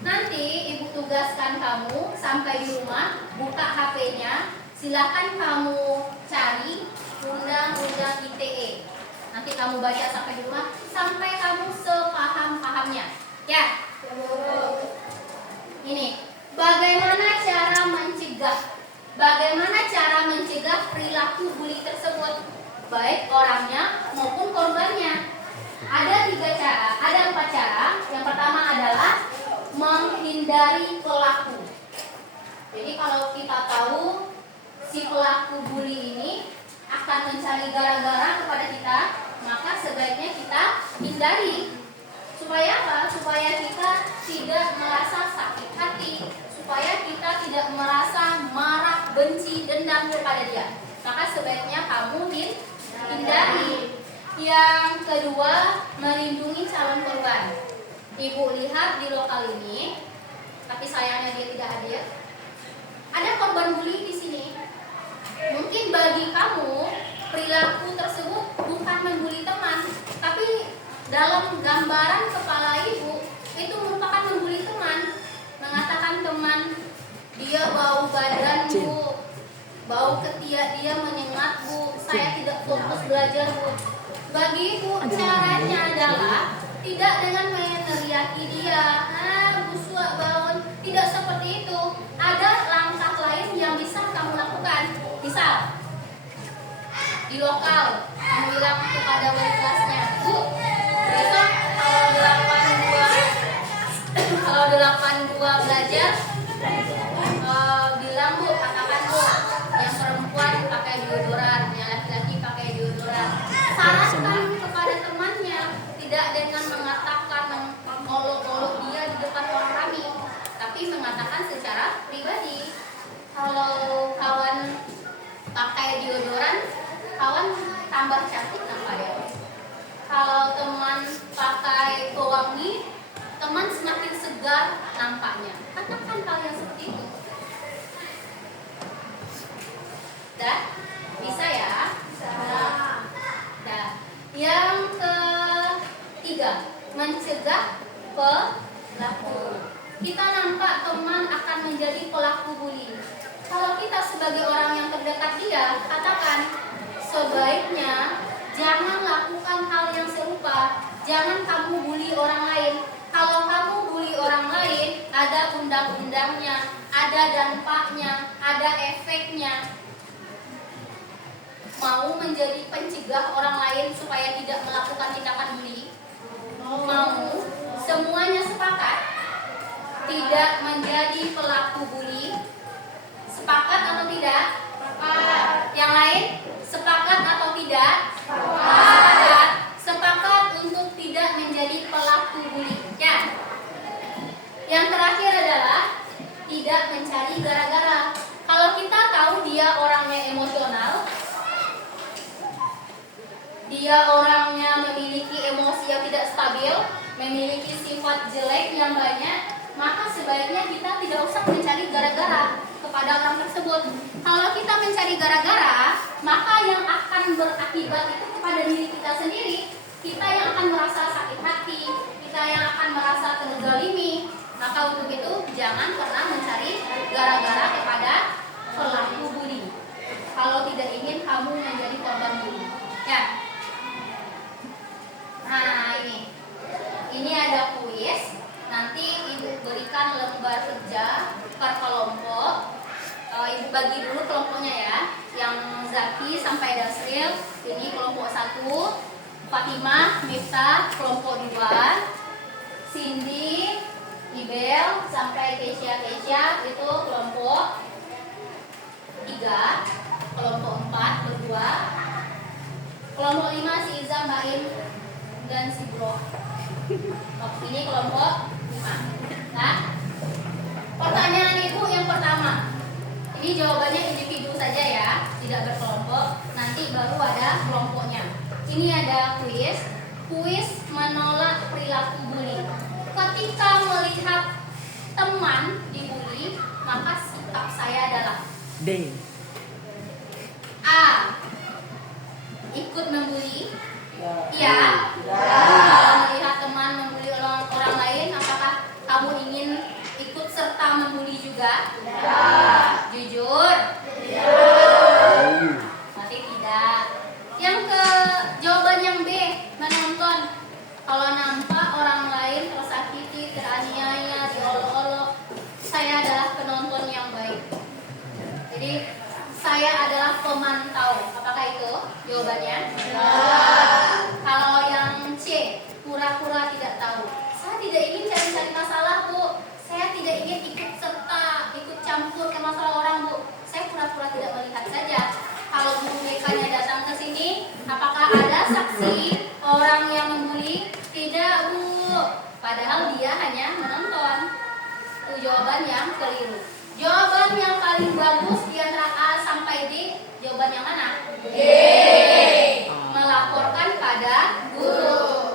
Nanti ibu tugaskan kamu sampai di rumah, buka HP-nya. Silakan kamu cari Undang-Undang ITE. Nanti kamu baca sampai di rumah, sampai kamu sepaham-pahamnya. Ya. Ini, bagaimana cara mencegah? Bagaimana cara mencegah perilaku bully tersebut, baik orangnya maupun korbannya? Ada 3 cara, ada 4 cara. Yang pertama adalah menghindari pelaku. Jadi kalau kita tahu si pelaku bully ini akan mencari gara-gara kepada kita, maka sebaiknya kita hindari. Supaya apa? Supaya kita tidak merasa sakit hati, supaya kita tidak merasa marah, benci, dendam kepada dia. Maka sebaiknya kamu hindari. Yang kedua, melindungi calon korban. Ibu lihat di lokal ini, tapi sayangnya dia tidak hadir. Ada korban bully di sini. Mungkin bagi kamu perilaku tersebut bukan membuli teman, tapi dalam gambaran kepala ibu itu merupakan membuli teman. Mengatakan teman dia bau badan bu, bau ketiak dia menyengat bu, saya tidak fokus belajar bu. Bagi ibu caranya adalah tidak dengan meneriaki dia, busuk baun, tidak seperti itu. Ada langkah lain yang bisa kamu lakukan. Misal di lokal kamu bilang kepada wali kelasnya, bu, besok kalau 82 belajar, bilang bu, katakan bu, yang perempuan pakai deodoran, yang laki-laki pakai deodoran. Sarankan kepada temannya, tidak dengan mengatakan mengolok-olok dia di depan orang ramai, tapi mengatakan secara pribadi. Kalau kawan pakai deodoran, kawan tambah cantik nampaknya. Kalau teman pakai pewangi, teman semakin segar nampaknya. Katakan hal yang seperti itu. Dah? Bisa ya? Bisa. Dah. Yang tidak, katakan sebaiknya jangan lakukan hal yang serupa. Jangan kamu bully orang lain. Kalau kamu bully orang lain, ada undang-undangnya, ada dampaknya, ada efeknya. Mau menjadi pencegah orang lain supaya tidak melakukan tindakan bully? Mau? Semuanya sepakat tidak menjadi pelaku bully? Sepakat atau tidak? Sepakat. Yang lain? Sepakat atau tidak? Sepakat. Sepakat untuk tidak menjadi pelaku bully. Ya. Yang terakhir adalah tidak mencari gara-gara. Kalau kita tahu dia orangnya emosional, dia orangnya memiliki emosi yang tidak stabil, memiliki sifat jelek yang banyak, maka sebaiknya kita tidak usah mencari gara-gara kepada orang tersebut. Kalau kita mencari gara-gara, maka yang akan berakibat itu kepada diri kita sendiri. Kita yang akan merasa sakit hati, kita yang akan merasa terzalimi. Maka untuk itu jangan pernah mencari gara-gara kepada pelaku bully. Kalau tidak ingin kamu menjadi korban bully. Ya. Nah, ini ada kuis. Nanti Ibu berikan lembar kerja per kelompok. Ibu bagi dulu kelompoknya ya. Yang Zaki sampai Dasril, ini kelompok 1. Fatimah, Miftah, kelompok 2. Cindy, Ibel sampai Keisha itu kelompok 3. Kelompok 4 berdua. Kelompok 5 si Iza, Maim dan si Bro. Ini kelompok 5. Nah, pertanyaan Ibu yang pertama. Ini jawabannya individu saja ya, tidak berkelompok. Nanti baru ada kelompoknya. Ini ada kuis. Kuis menolak perilaku bully. Ketika melihat teman dibully, maka sikap saya adalah D. A. Ikut membuli. Iya. Ya. Kalau melihat teman membuli orang lain, apakah kamu ingin ikut serta membuli juga? Ya. Jujur? Ya. Berarti tidak. Yang ke jawaban yang B, menonton. Kalau nampak orang lain tersakiti, teraniaya, diolok-olok, saya adalah penonton yang baik. Jadi saya adalah pemantau. Apakah itu jawabannya? Ya. Kalau yang C, pura-pura tidak tahu. Saya tidak ingin cari-cari masalah, Bu. Saya tidak ingin ikut serta, ikut campur ke masalah orang, Bu. Saya pura-pura tidak melihat saja. Kalau guru BK-nya datang ke sini, apakah ada saksi orang yang membuli? Tidak, Bu. Padahal dia hanya menonton. Itu jawaban yang keliru. Jawaban yang paling bagus di antara A sampai D, jawaban yang mana? D. Melaporkan pada guru.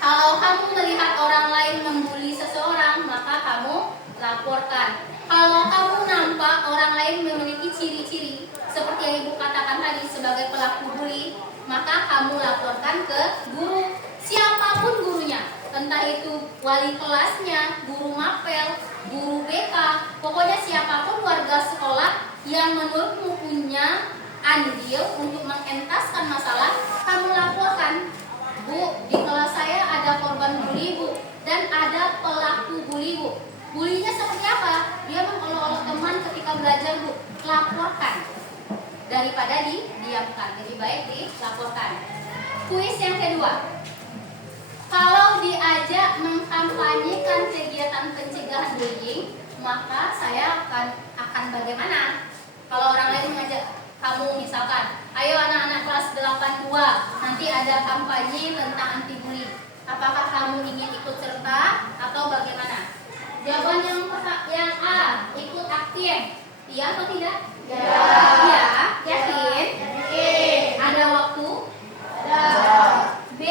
Kalau kamu melihat orang lain membuli seseorang, maka kamu laporkan. Kalau kamu nampak orang lain memiliki ciri-ciri seperti yang Ibu katakan tadi sebagai pelaku bully, maka kamu laporkan ke guru. Siapapun gurunya, entah itu wali kelasnya, guru mapel, guru BK, pokoknya siapapun warga sekolah yang menurutmu punya andil untuk mengentaskan masalah, kamu laporkan. Bu, di kelas saya ada korban bully, Bu, dan ada pelaku bully, Bu. Bulinya seperti apa? Dia mengolok-olok teman ketika belajar, Bu. Laporkan daripada didiamkan. Lebih baik dilaporkan. Kuis yang kedua. Kalau diajak mengkampanyekan kegiatan pencegahan bullying, maka saya akan bagaimana? Kalau orang lain mengajak kamu misalkan, ayo anak-anak kelas 82, nanti ada kampanye tentang anti bully. Apakah kamu ingin ikut serta atau bagaimana? Jawaban yang A, ikut aktif. Iya atau tidak? Ya. Iya, yakin? Yakin. Ada waktu? Ada. B,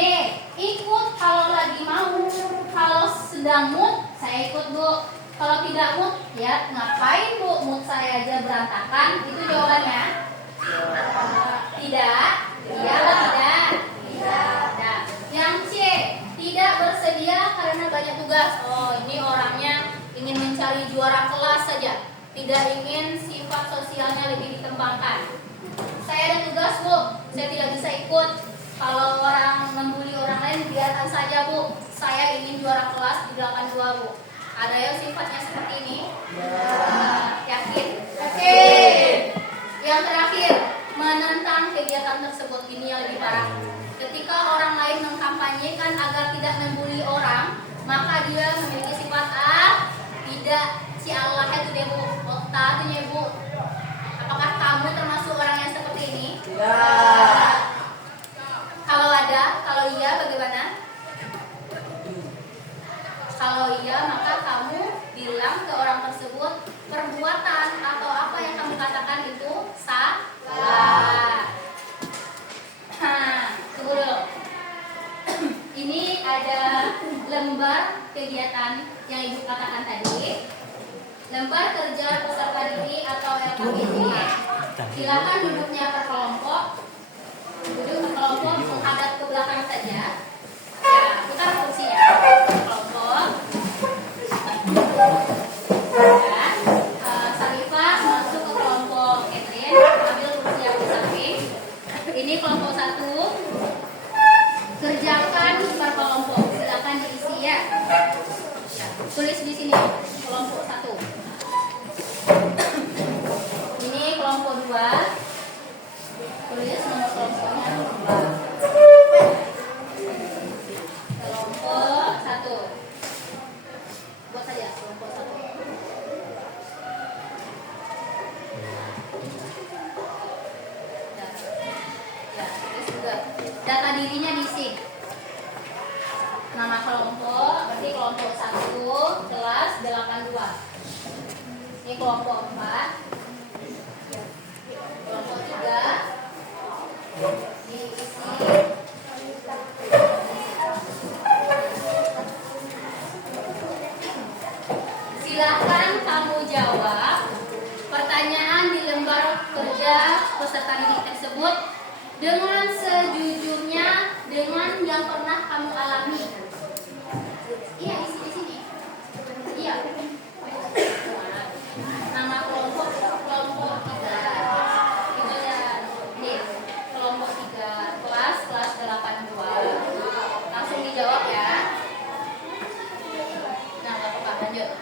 ikut kalau lagi mau. Kalau sedang mood, saya ikut, Bu. Kalau tidak mood, ya ngapain, Bu? Mood saya aja berantakan. Itu jawabannya. Tidak? Iya atau tidak? Tidak. Yang C, tidak bersedia karena banyak tugas. Oh, ini orangnya ingin mencari juara kelas saja. tidak ingin sifat sosialnya lebih dikembangkan. Saya ada tugas Bu, saya tidak bisa ikut. Kalau orang membuli orang lain biarkan saja Bu. Saya ingin juara kelas di 82 Bu. Ada yang sifatnya seperti ini? Yakin? Yakin. Yang terakhir, menentang kegiatan tersebut. Ini yang lebih parah. Ketika orang lain mengkampanyekan agar tidak membuli orang, maka dia memiliki sifat tidak si Allah itu deh Bu, otak itu Bu. Apakah kamu termasuk orang yang seperti ini? Tidak. Kalau ada, kalau iya bagaimana? Kalau iya, maka kamu bilang ke orang tersebut perbuatan atau apa yang kamu katakan itu salah. Tunggu dulu. Ini ada lembar kegiatan yang Ibu katakan tadi. Lembar kerja peserta didik atau LKPD. Silakan duduknya per kelompok. Duduk per kelompok menghadap ke belakang saja. Ya, putar kursinya. Kelompok. Ya. Sarifah masuk ke kelompok Catherine. Ambil kursi yang di samping. Ini kelompok 1. Kerjakan per kelompok. Silakan diisi ya. Tulis di sini kelompok 1. Ini kelompok 2. Tulis nomor kelompoknya 2. Kelompok 1. Buat saja kelompok 1. Ya, tulis juga. Data dirinya diisi. Nama kelompok, berarti kelompok 1, kelas 82. Ini kelompok 4. Kelompok 3. Diisi. Silakan kamu jawab pertanyaan di lembar kerja peserta didik tersebut dengan sejujurnya, dengan yang pernah kamu alami. Iya, isi di sini. Iya. Nama kelompok 3. Itu ya. Ini kelompok 3, kelas 82. Langsung dijawab ya. Nah, enggak apa-apa, lanjut.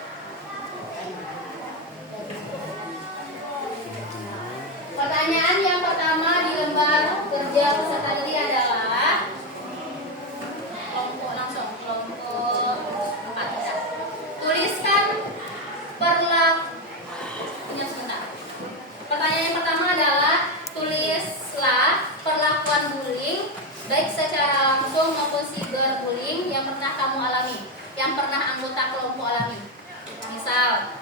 Pertanyaan yang pertama di lembar kerja peserta didik adalah kelompok 4 ya. Tuliskan pertanyaan yang pertama adalah tulislah perlakuan bullying baik secara langsung maupun cyberbullying yang pernah kamu alami, yang pernah anggota kelompok alami. Misal,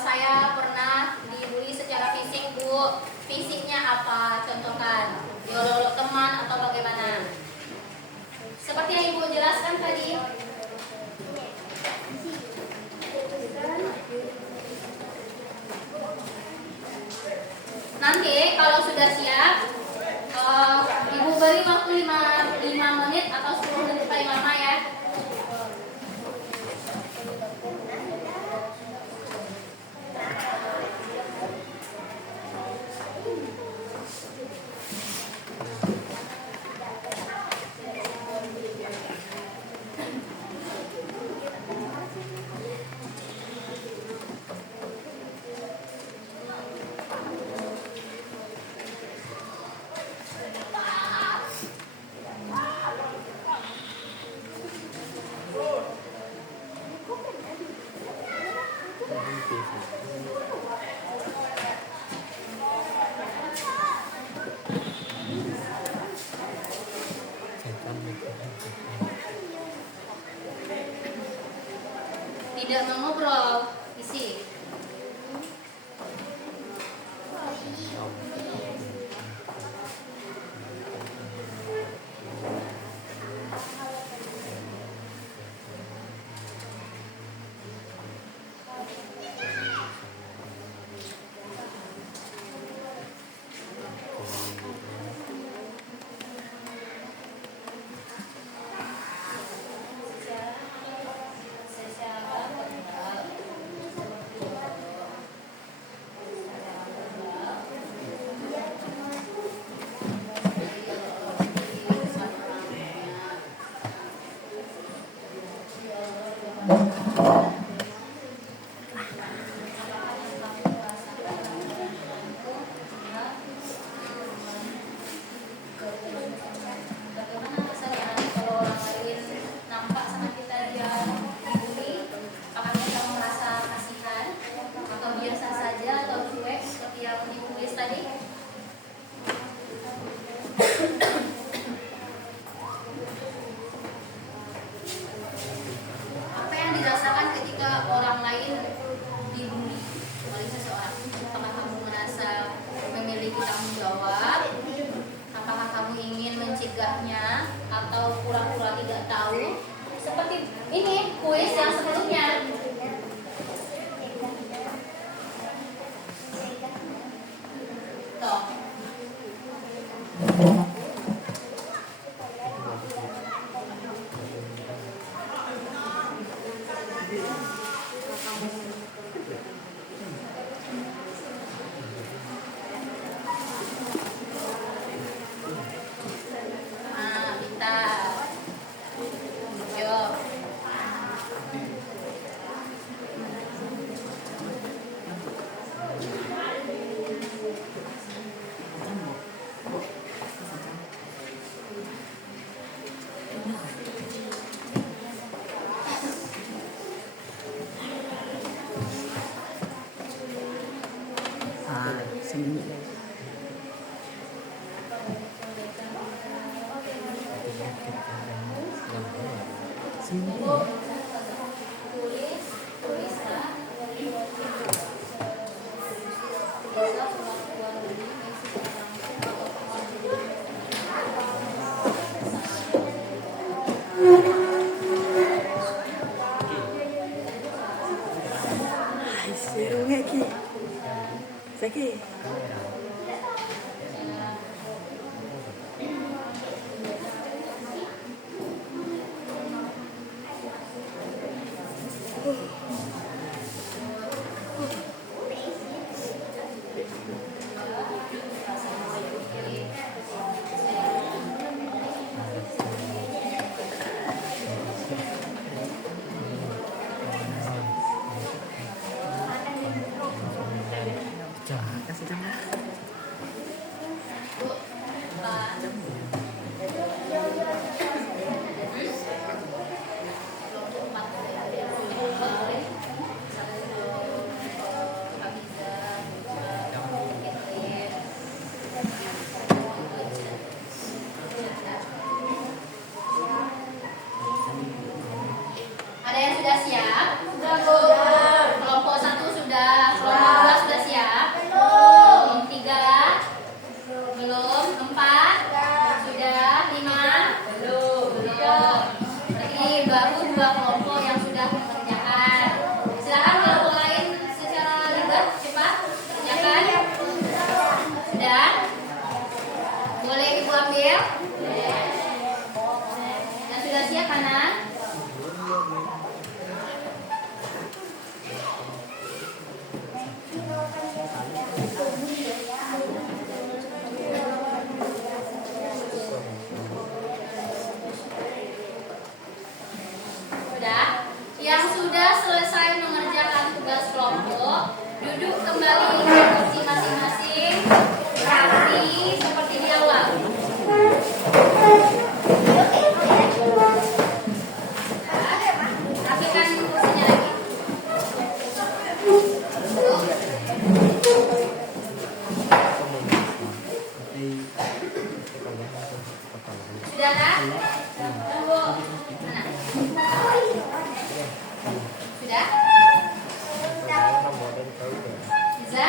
saya pernah dibully secara fisik Bu. Fisiknya apa? Contohkan. Diolok-olok teman atau bagaimana? Seperti yang Ibu jelaskan tadi. Nanti kalau sudah siap, Ibu beri waktu 5 menit atau 10 menit paling lama ya. Nah, pintar. Yuk. Sembunyi. Sembunyi. Tulis, tuliskan. Ai, seru lagi. Sakit. Kasih jangan. Ada yang sudah siap? Sudah, Bu. Kelompok 1 sudah, kelompok 2 sudah siap? Belum. 3? Belum. 4? Sudah. 5? Belum. Ini baru 2 kelompok yang sudah mengerjakan. Silakan kelompok lain secara libat cepat kerjakan. Sudah? Boleh Ibu ambil? Yang sudah siap anak? Sudah? Yang sudah selesai mengerjakan tugas kelompok, duduk kembali ke kursi masing-masing, rapi seperti di awal. Rapikan kursinya lagi. Sudah kan? Tunggu. Mana? Sudah? Bisa?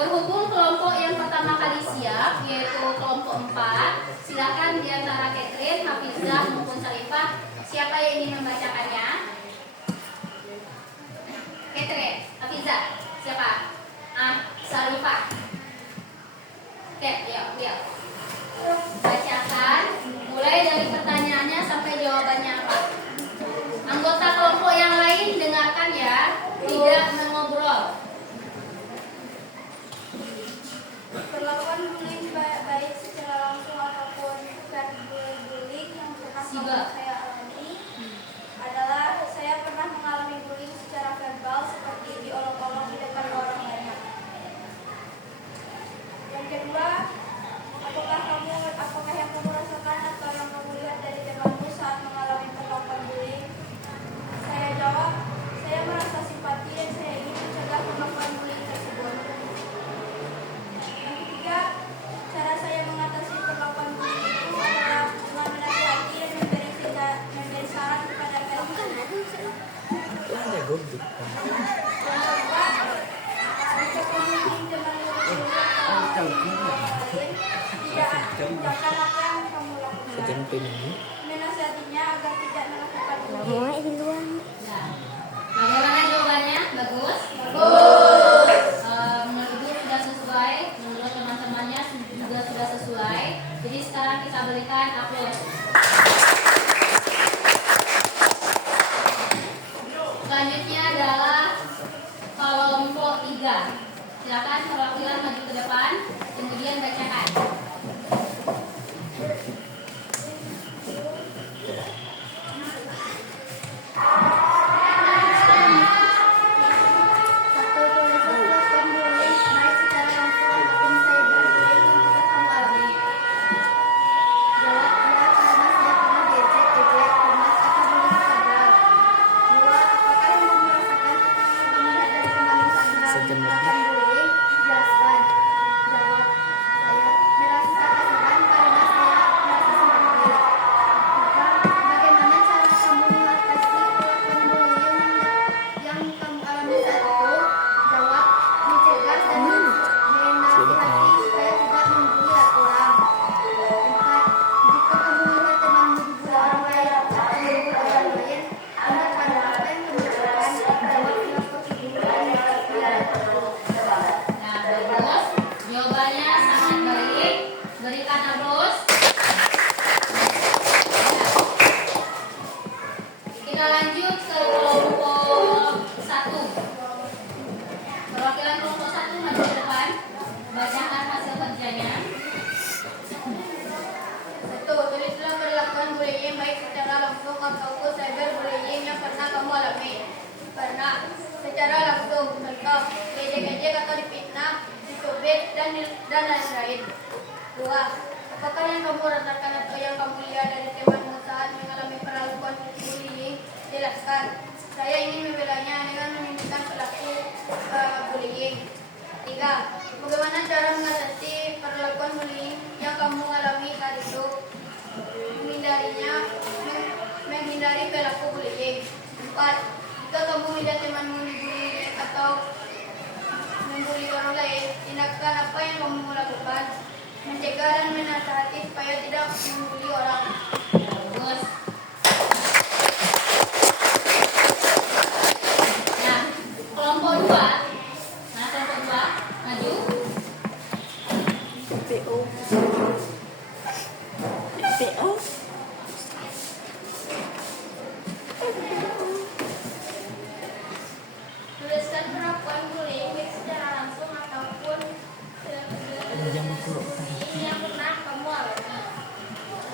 Berhubung kelompok yang pertama kali siap, yaitu kelompok 4, silakan di antara Catherine, Hafizah maupun Sarifah, siapa yang ingin membacakannya? Catherine, Hafizah, siapa? Sarifah. Oke, yuk. Bacakan, mulai dari pertanyaannya sampai jawabannya apa. Anggota kelompok yang lain dengarkan ya, tidak mengobrol. Perlakuan bullying baik secara langsung ataupun cyberbullying yang pernah saya alami adalah saya pernah mengalami bullying secara verbal seperti diolok-olok di depan orang banyak. Yang kedua, apakah yang kamu rasakan atau yang kamu lihat dari temanmu saat mengalami perlakuan bullying? Saya jawab, saya merasa simpati dan saya ingin mencegah perlakuan bullying tersebut. Yang ketiga, cara saya mengatasi perlakuan bullying itu adalah dengan menasihati dan memberi saran kepada mereka. Yang keempat, jika kamu ingin temanmu tindakan apa yang kamu lakukan. Menasihatinya agar tidak melakukan bullying. Bagaimana jawabannya? Bagus? Menurut Ibu sudah sesuai, menurut teman-temannya juga sudah sesuai. Jadi sekarang kita berikan aplaus. Selanjutnya adalah kelompok 3. Silakan perwakilan maju ke depan, kemudian bacakan. Secara langsung, contoh, ejek-ejek atau difitnah, dicubit, dan lain-lain. 2. Apakah yang kamu rasakan atau yang kamu lihat dari temanmu saat mengalami perlakuan bullying? Jelaskan. Saya ingin membelanya dengan menunjukkan pelaku bullying. 3. Bagaimana cara mengatasi perlakuan bullying yang kamu alami saat itu? Menghindari pelaku bullying. 4. Jika kamu melihat temanmu dibully atau membuli orang lain, tindakan apa yang kamu lakukan? Mencegah dan menasihati supaya tidak membuli orang. Bagus. Nah, kelompok 2. Nah, kelompok 2 maju. PO. Tuliskan perlakuan bullying baik secara langsung ataupun yang pernah kamu alami.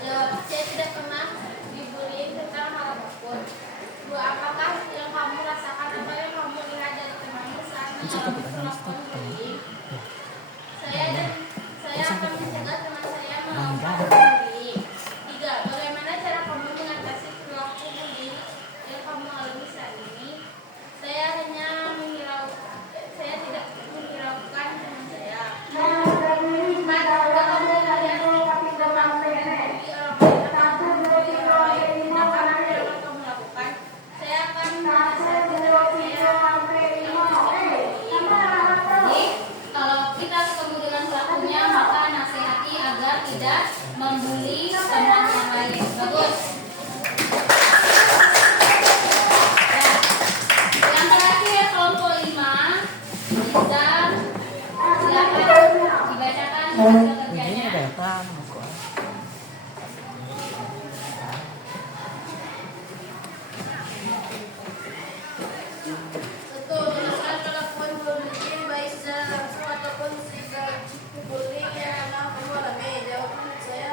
Jawab, saya tidak pernah dibullying tentang hal apapun. 2. Apakah yang kamu rasakan atau yang kamu lihat dari temanmu saat mengalami perlakuan bullying? Saya akan mencegah teman saya melakukan bullying. 3. Bagaimana cara kamu mengatasi perilaku bullying yang kamu alami saat ini? Saya tidak menghiraukan teman saya. 4. Jika kamu melihat teman membuli orang lain, tindakan apa yang akan kamu lakukan? Saya akan menasihati teman saya yang bullying. Jadi, kalau sudah, silakan dibacakan hasil kerjanya. Satu, jelaskan kelakuan bullying baik secara langsung ataupun cyberbullying yang pernah kamu alami. Jawaban saya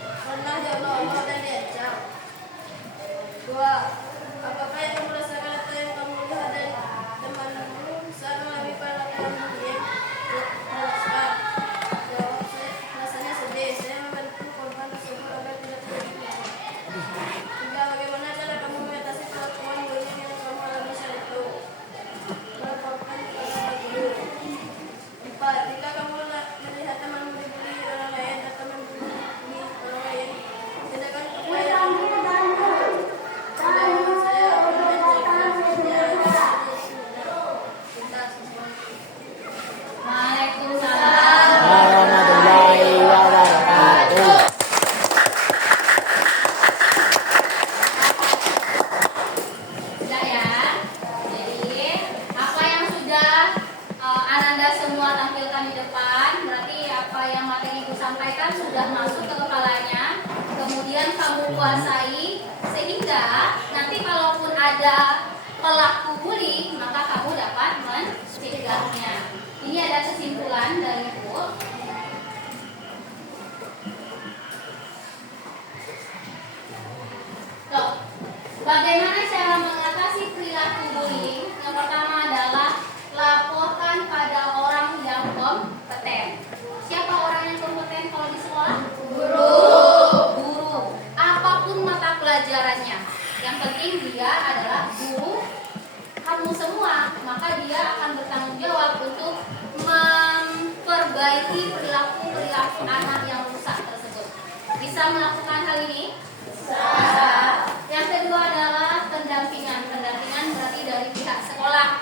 pernah diolok Allah dan diancam. Dua, apakah yang kamu rasakan atau yang kamu lihat dari temanmu saat mengalami perlakuan bullying? Jelaskan. Jawab saya rasanya sedih. Saya membantu korban tersebut agar tidak terjadi. Tiga, bagaimana cara kamu mengatasi perlakuan bullying yang kamu alami saat itu? Melaporkan kepada guru. Empat, jika kamu melihat temanmu dibully orang lain atau membully orang lain, tindakan apa yang kamu lakukan? Jawaban saya akan menceritakannya agar tidak kita semua. Waalaikumsalam. Warahmatullahi wabarakatuh. Sudah ya. Jadi apa yang sudah Ananda semua tampilkan di depan, berarti apa yang materi Ibu sampaikan sudah masuk ke kepalanya. Kemudian kamu kuasai sehingga nanti kalaupun ada pelaku bully, maka kamu dapat mencegahnya. Ini ada kesimpulan dari Ibu. Loh, bagaimana cara mengatasi perilaku bullying? Yang pertama adalah laporkan pada orang yang kompeten. Siapa orang yang kompeten kalau di sekolah? Guru. Apapun mata pelajarannya, yang penting dia adalah guru kamu semua, maka dia akan bertanggung jawab untuk memperbaiki perilaku anak yang rusak tersebut. Bisa melakukan hal ini? Bisa. Yang kedua adalah pendampingan. Pendampingan berarti dari pihak sekolah,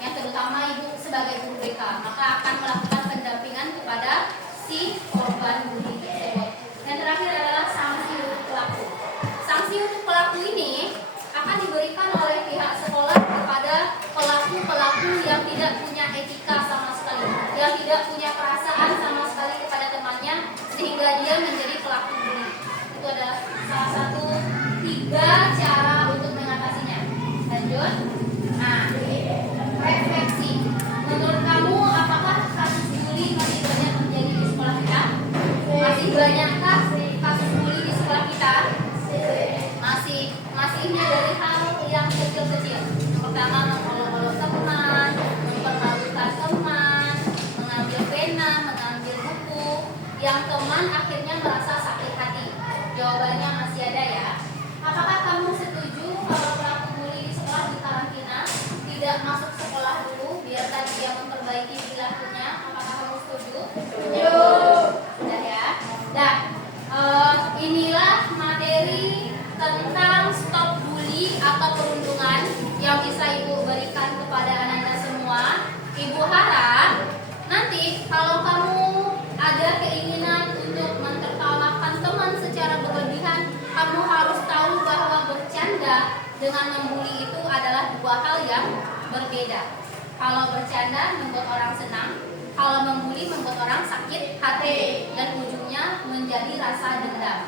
yang terutama Ibu sebagai guru BK, maka akan melakukan pendampingan kepada si korban bullying tersebut. Yang terakhir adalah sanksi untuk pelaku. Sanksi untuk pelaku ini akan diberikan oleh pihak sekolah kepada pelaku-pelaku yang tidak punya etika sama sekali, yang tidak punya perasaan sama sekali kepada temannya, sehingga dia menjadi pelaku bullying. Itu adalah salah satu 3 cara untuk mengatasinya. Lanjut. Nah, refleksi. Menurut kamu apakah kasus bully masih banyak terjadi di sekolah kita? Masih banyakkah kasus bully di sekolah kita? Masihnya dari hal yang kecil-kecil. Yang pertama, mengolok-olok teman, mempermalukan teman, mengambil pena, mengambil buku, yang teman akhirnya merasa sakit hati. Jawabannya masih ada ya. Apakah kamu setuju kalau pelaku bully di sekolah dikarantina, tidak masuk sekolah dulu, biarkan dia memperbaiki perilakunya? Apakah kamu setuju? Setuju. Sudah ya. Dan inilah materi tentang stop bully atau perundungan yang bisa Ibu berikan kepada anak-anak semua. Ibu harap nanti kalau kamu ada keinginan untuk mentertawakan teman secara berlebihan, kamu harus tahu bahwa bercanda dengan membuli itu adalah 2 hal yang berbeda. Kalau bercanda membuat orang senang, kalau membuli membuat orang sakit hati, dan ujungnya menjadi rasa dendam.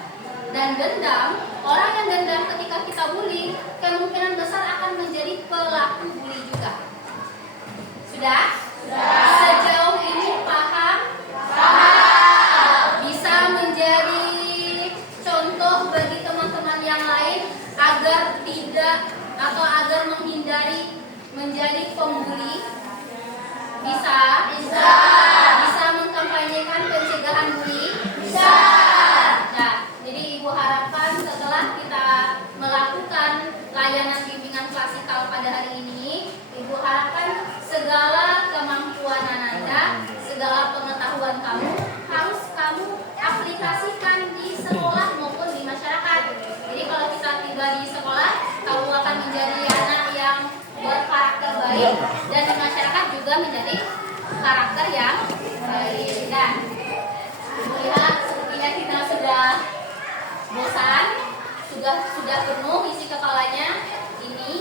Dan dendam, orang yang dendam ketika kita bully, kemungkinan besar akan menjadi pelaku bully juga. Sudah? Sudah. Sejauh ini paham? Paham. Bisa menjadi contoh bagi teman-teman yang lain agar tidak atau agar menghindari menjadi pembuli? Bisa? Bisa. Bisa mengkampanyekan pencegahan bully? Bisa. Nah, jadi Ibu harapkan setelah kita melakukan layanan bimbingan klasikal pada hari ini, Ibu harapkan segala kemampuan Ananda, segala pengetahuan kamu harus kamu aplikasikan di sekolah maupun di masyarakat. Jadi kalau kita tiba di sekolah, kamu akan menjadi anak yang berkarakter baik, dan di masyarakat juga menjadi karakter yang baik. Dan lihat sepertinya kita sudah bosan, sudah penuh isi kepalanya. Ini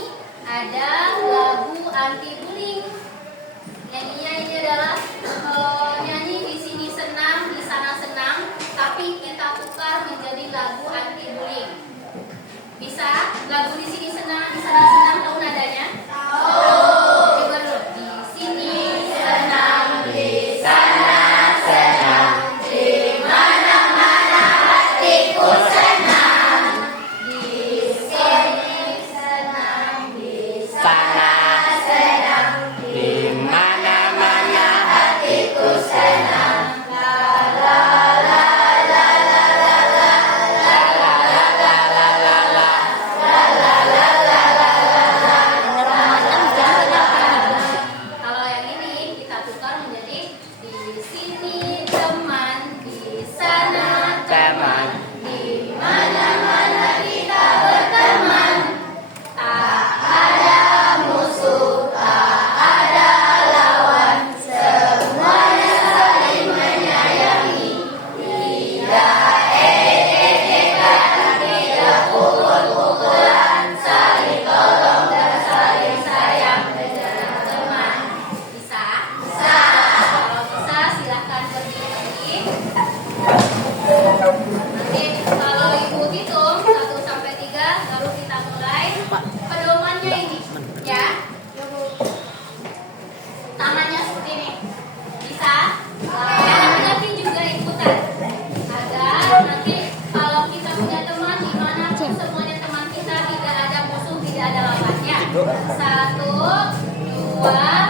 ada lagu anti bullying nyanyinya ini adalah nyanyi di sini senang, di sana senang, tapi kita tukar menjadi lagu anti bullying. Bisa? Lagu di sini senang, di sana senang, tahu nadanya? Tahu. Coba dulu. Di sini senang, di sana senang, di mana-mana hatiku senang. Di sini senang, di sana senang, Di mana-mana hatiku senang. Kalau yang ini kita tukar menjadi di sini teman, di sana teman, di mana-mana kita berteman. Tak ada musuh, tak ada lawan, semuanya saling menyayangi. Tidak ejek-ejekan, tidak pukul-pukulan, saling tolong dan saling sayang menjadi teman. Bisa? Bisa. Kalau bisa silahkan pergi. Nanti kalau ibu hitung 1 sampai 3 baru kita mulai pedomannya ini, ya. Tangannya seperti ini. Bisa? Yang nanti juga ikutan. Agar nanti kalau kita punya teman dimanapun semuanya teman kita, tidak ada musuh, tidak ada lawannya. 1, 2,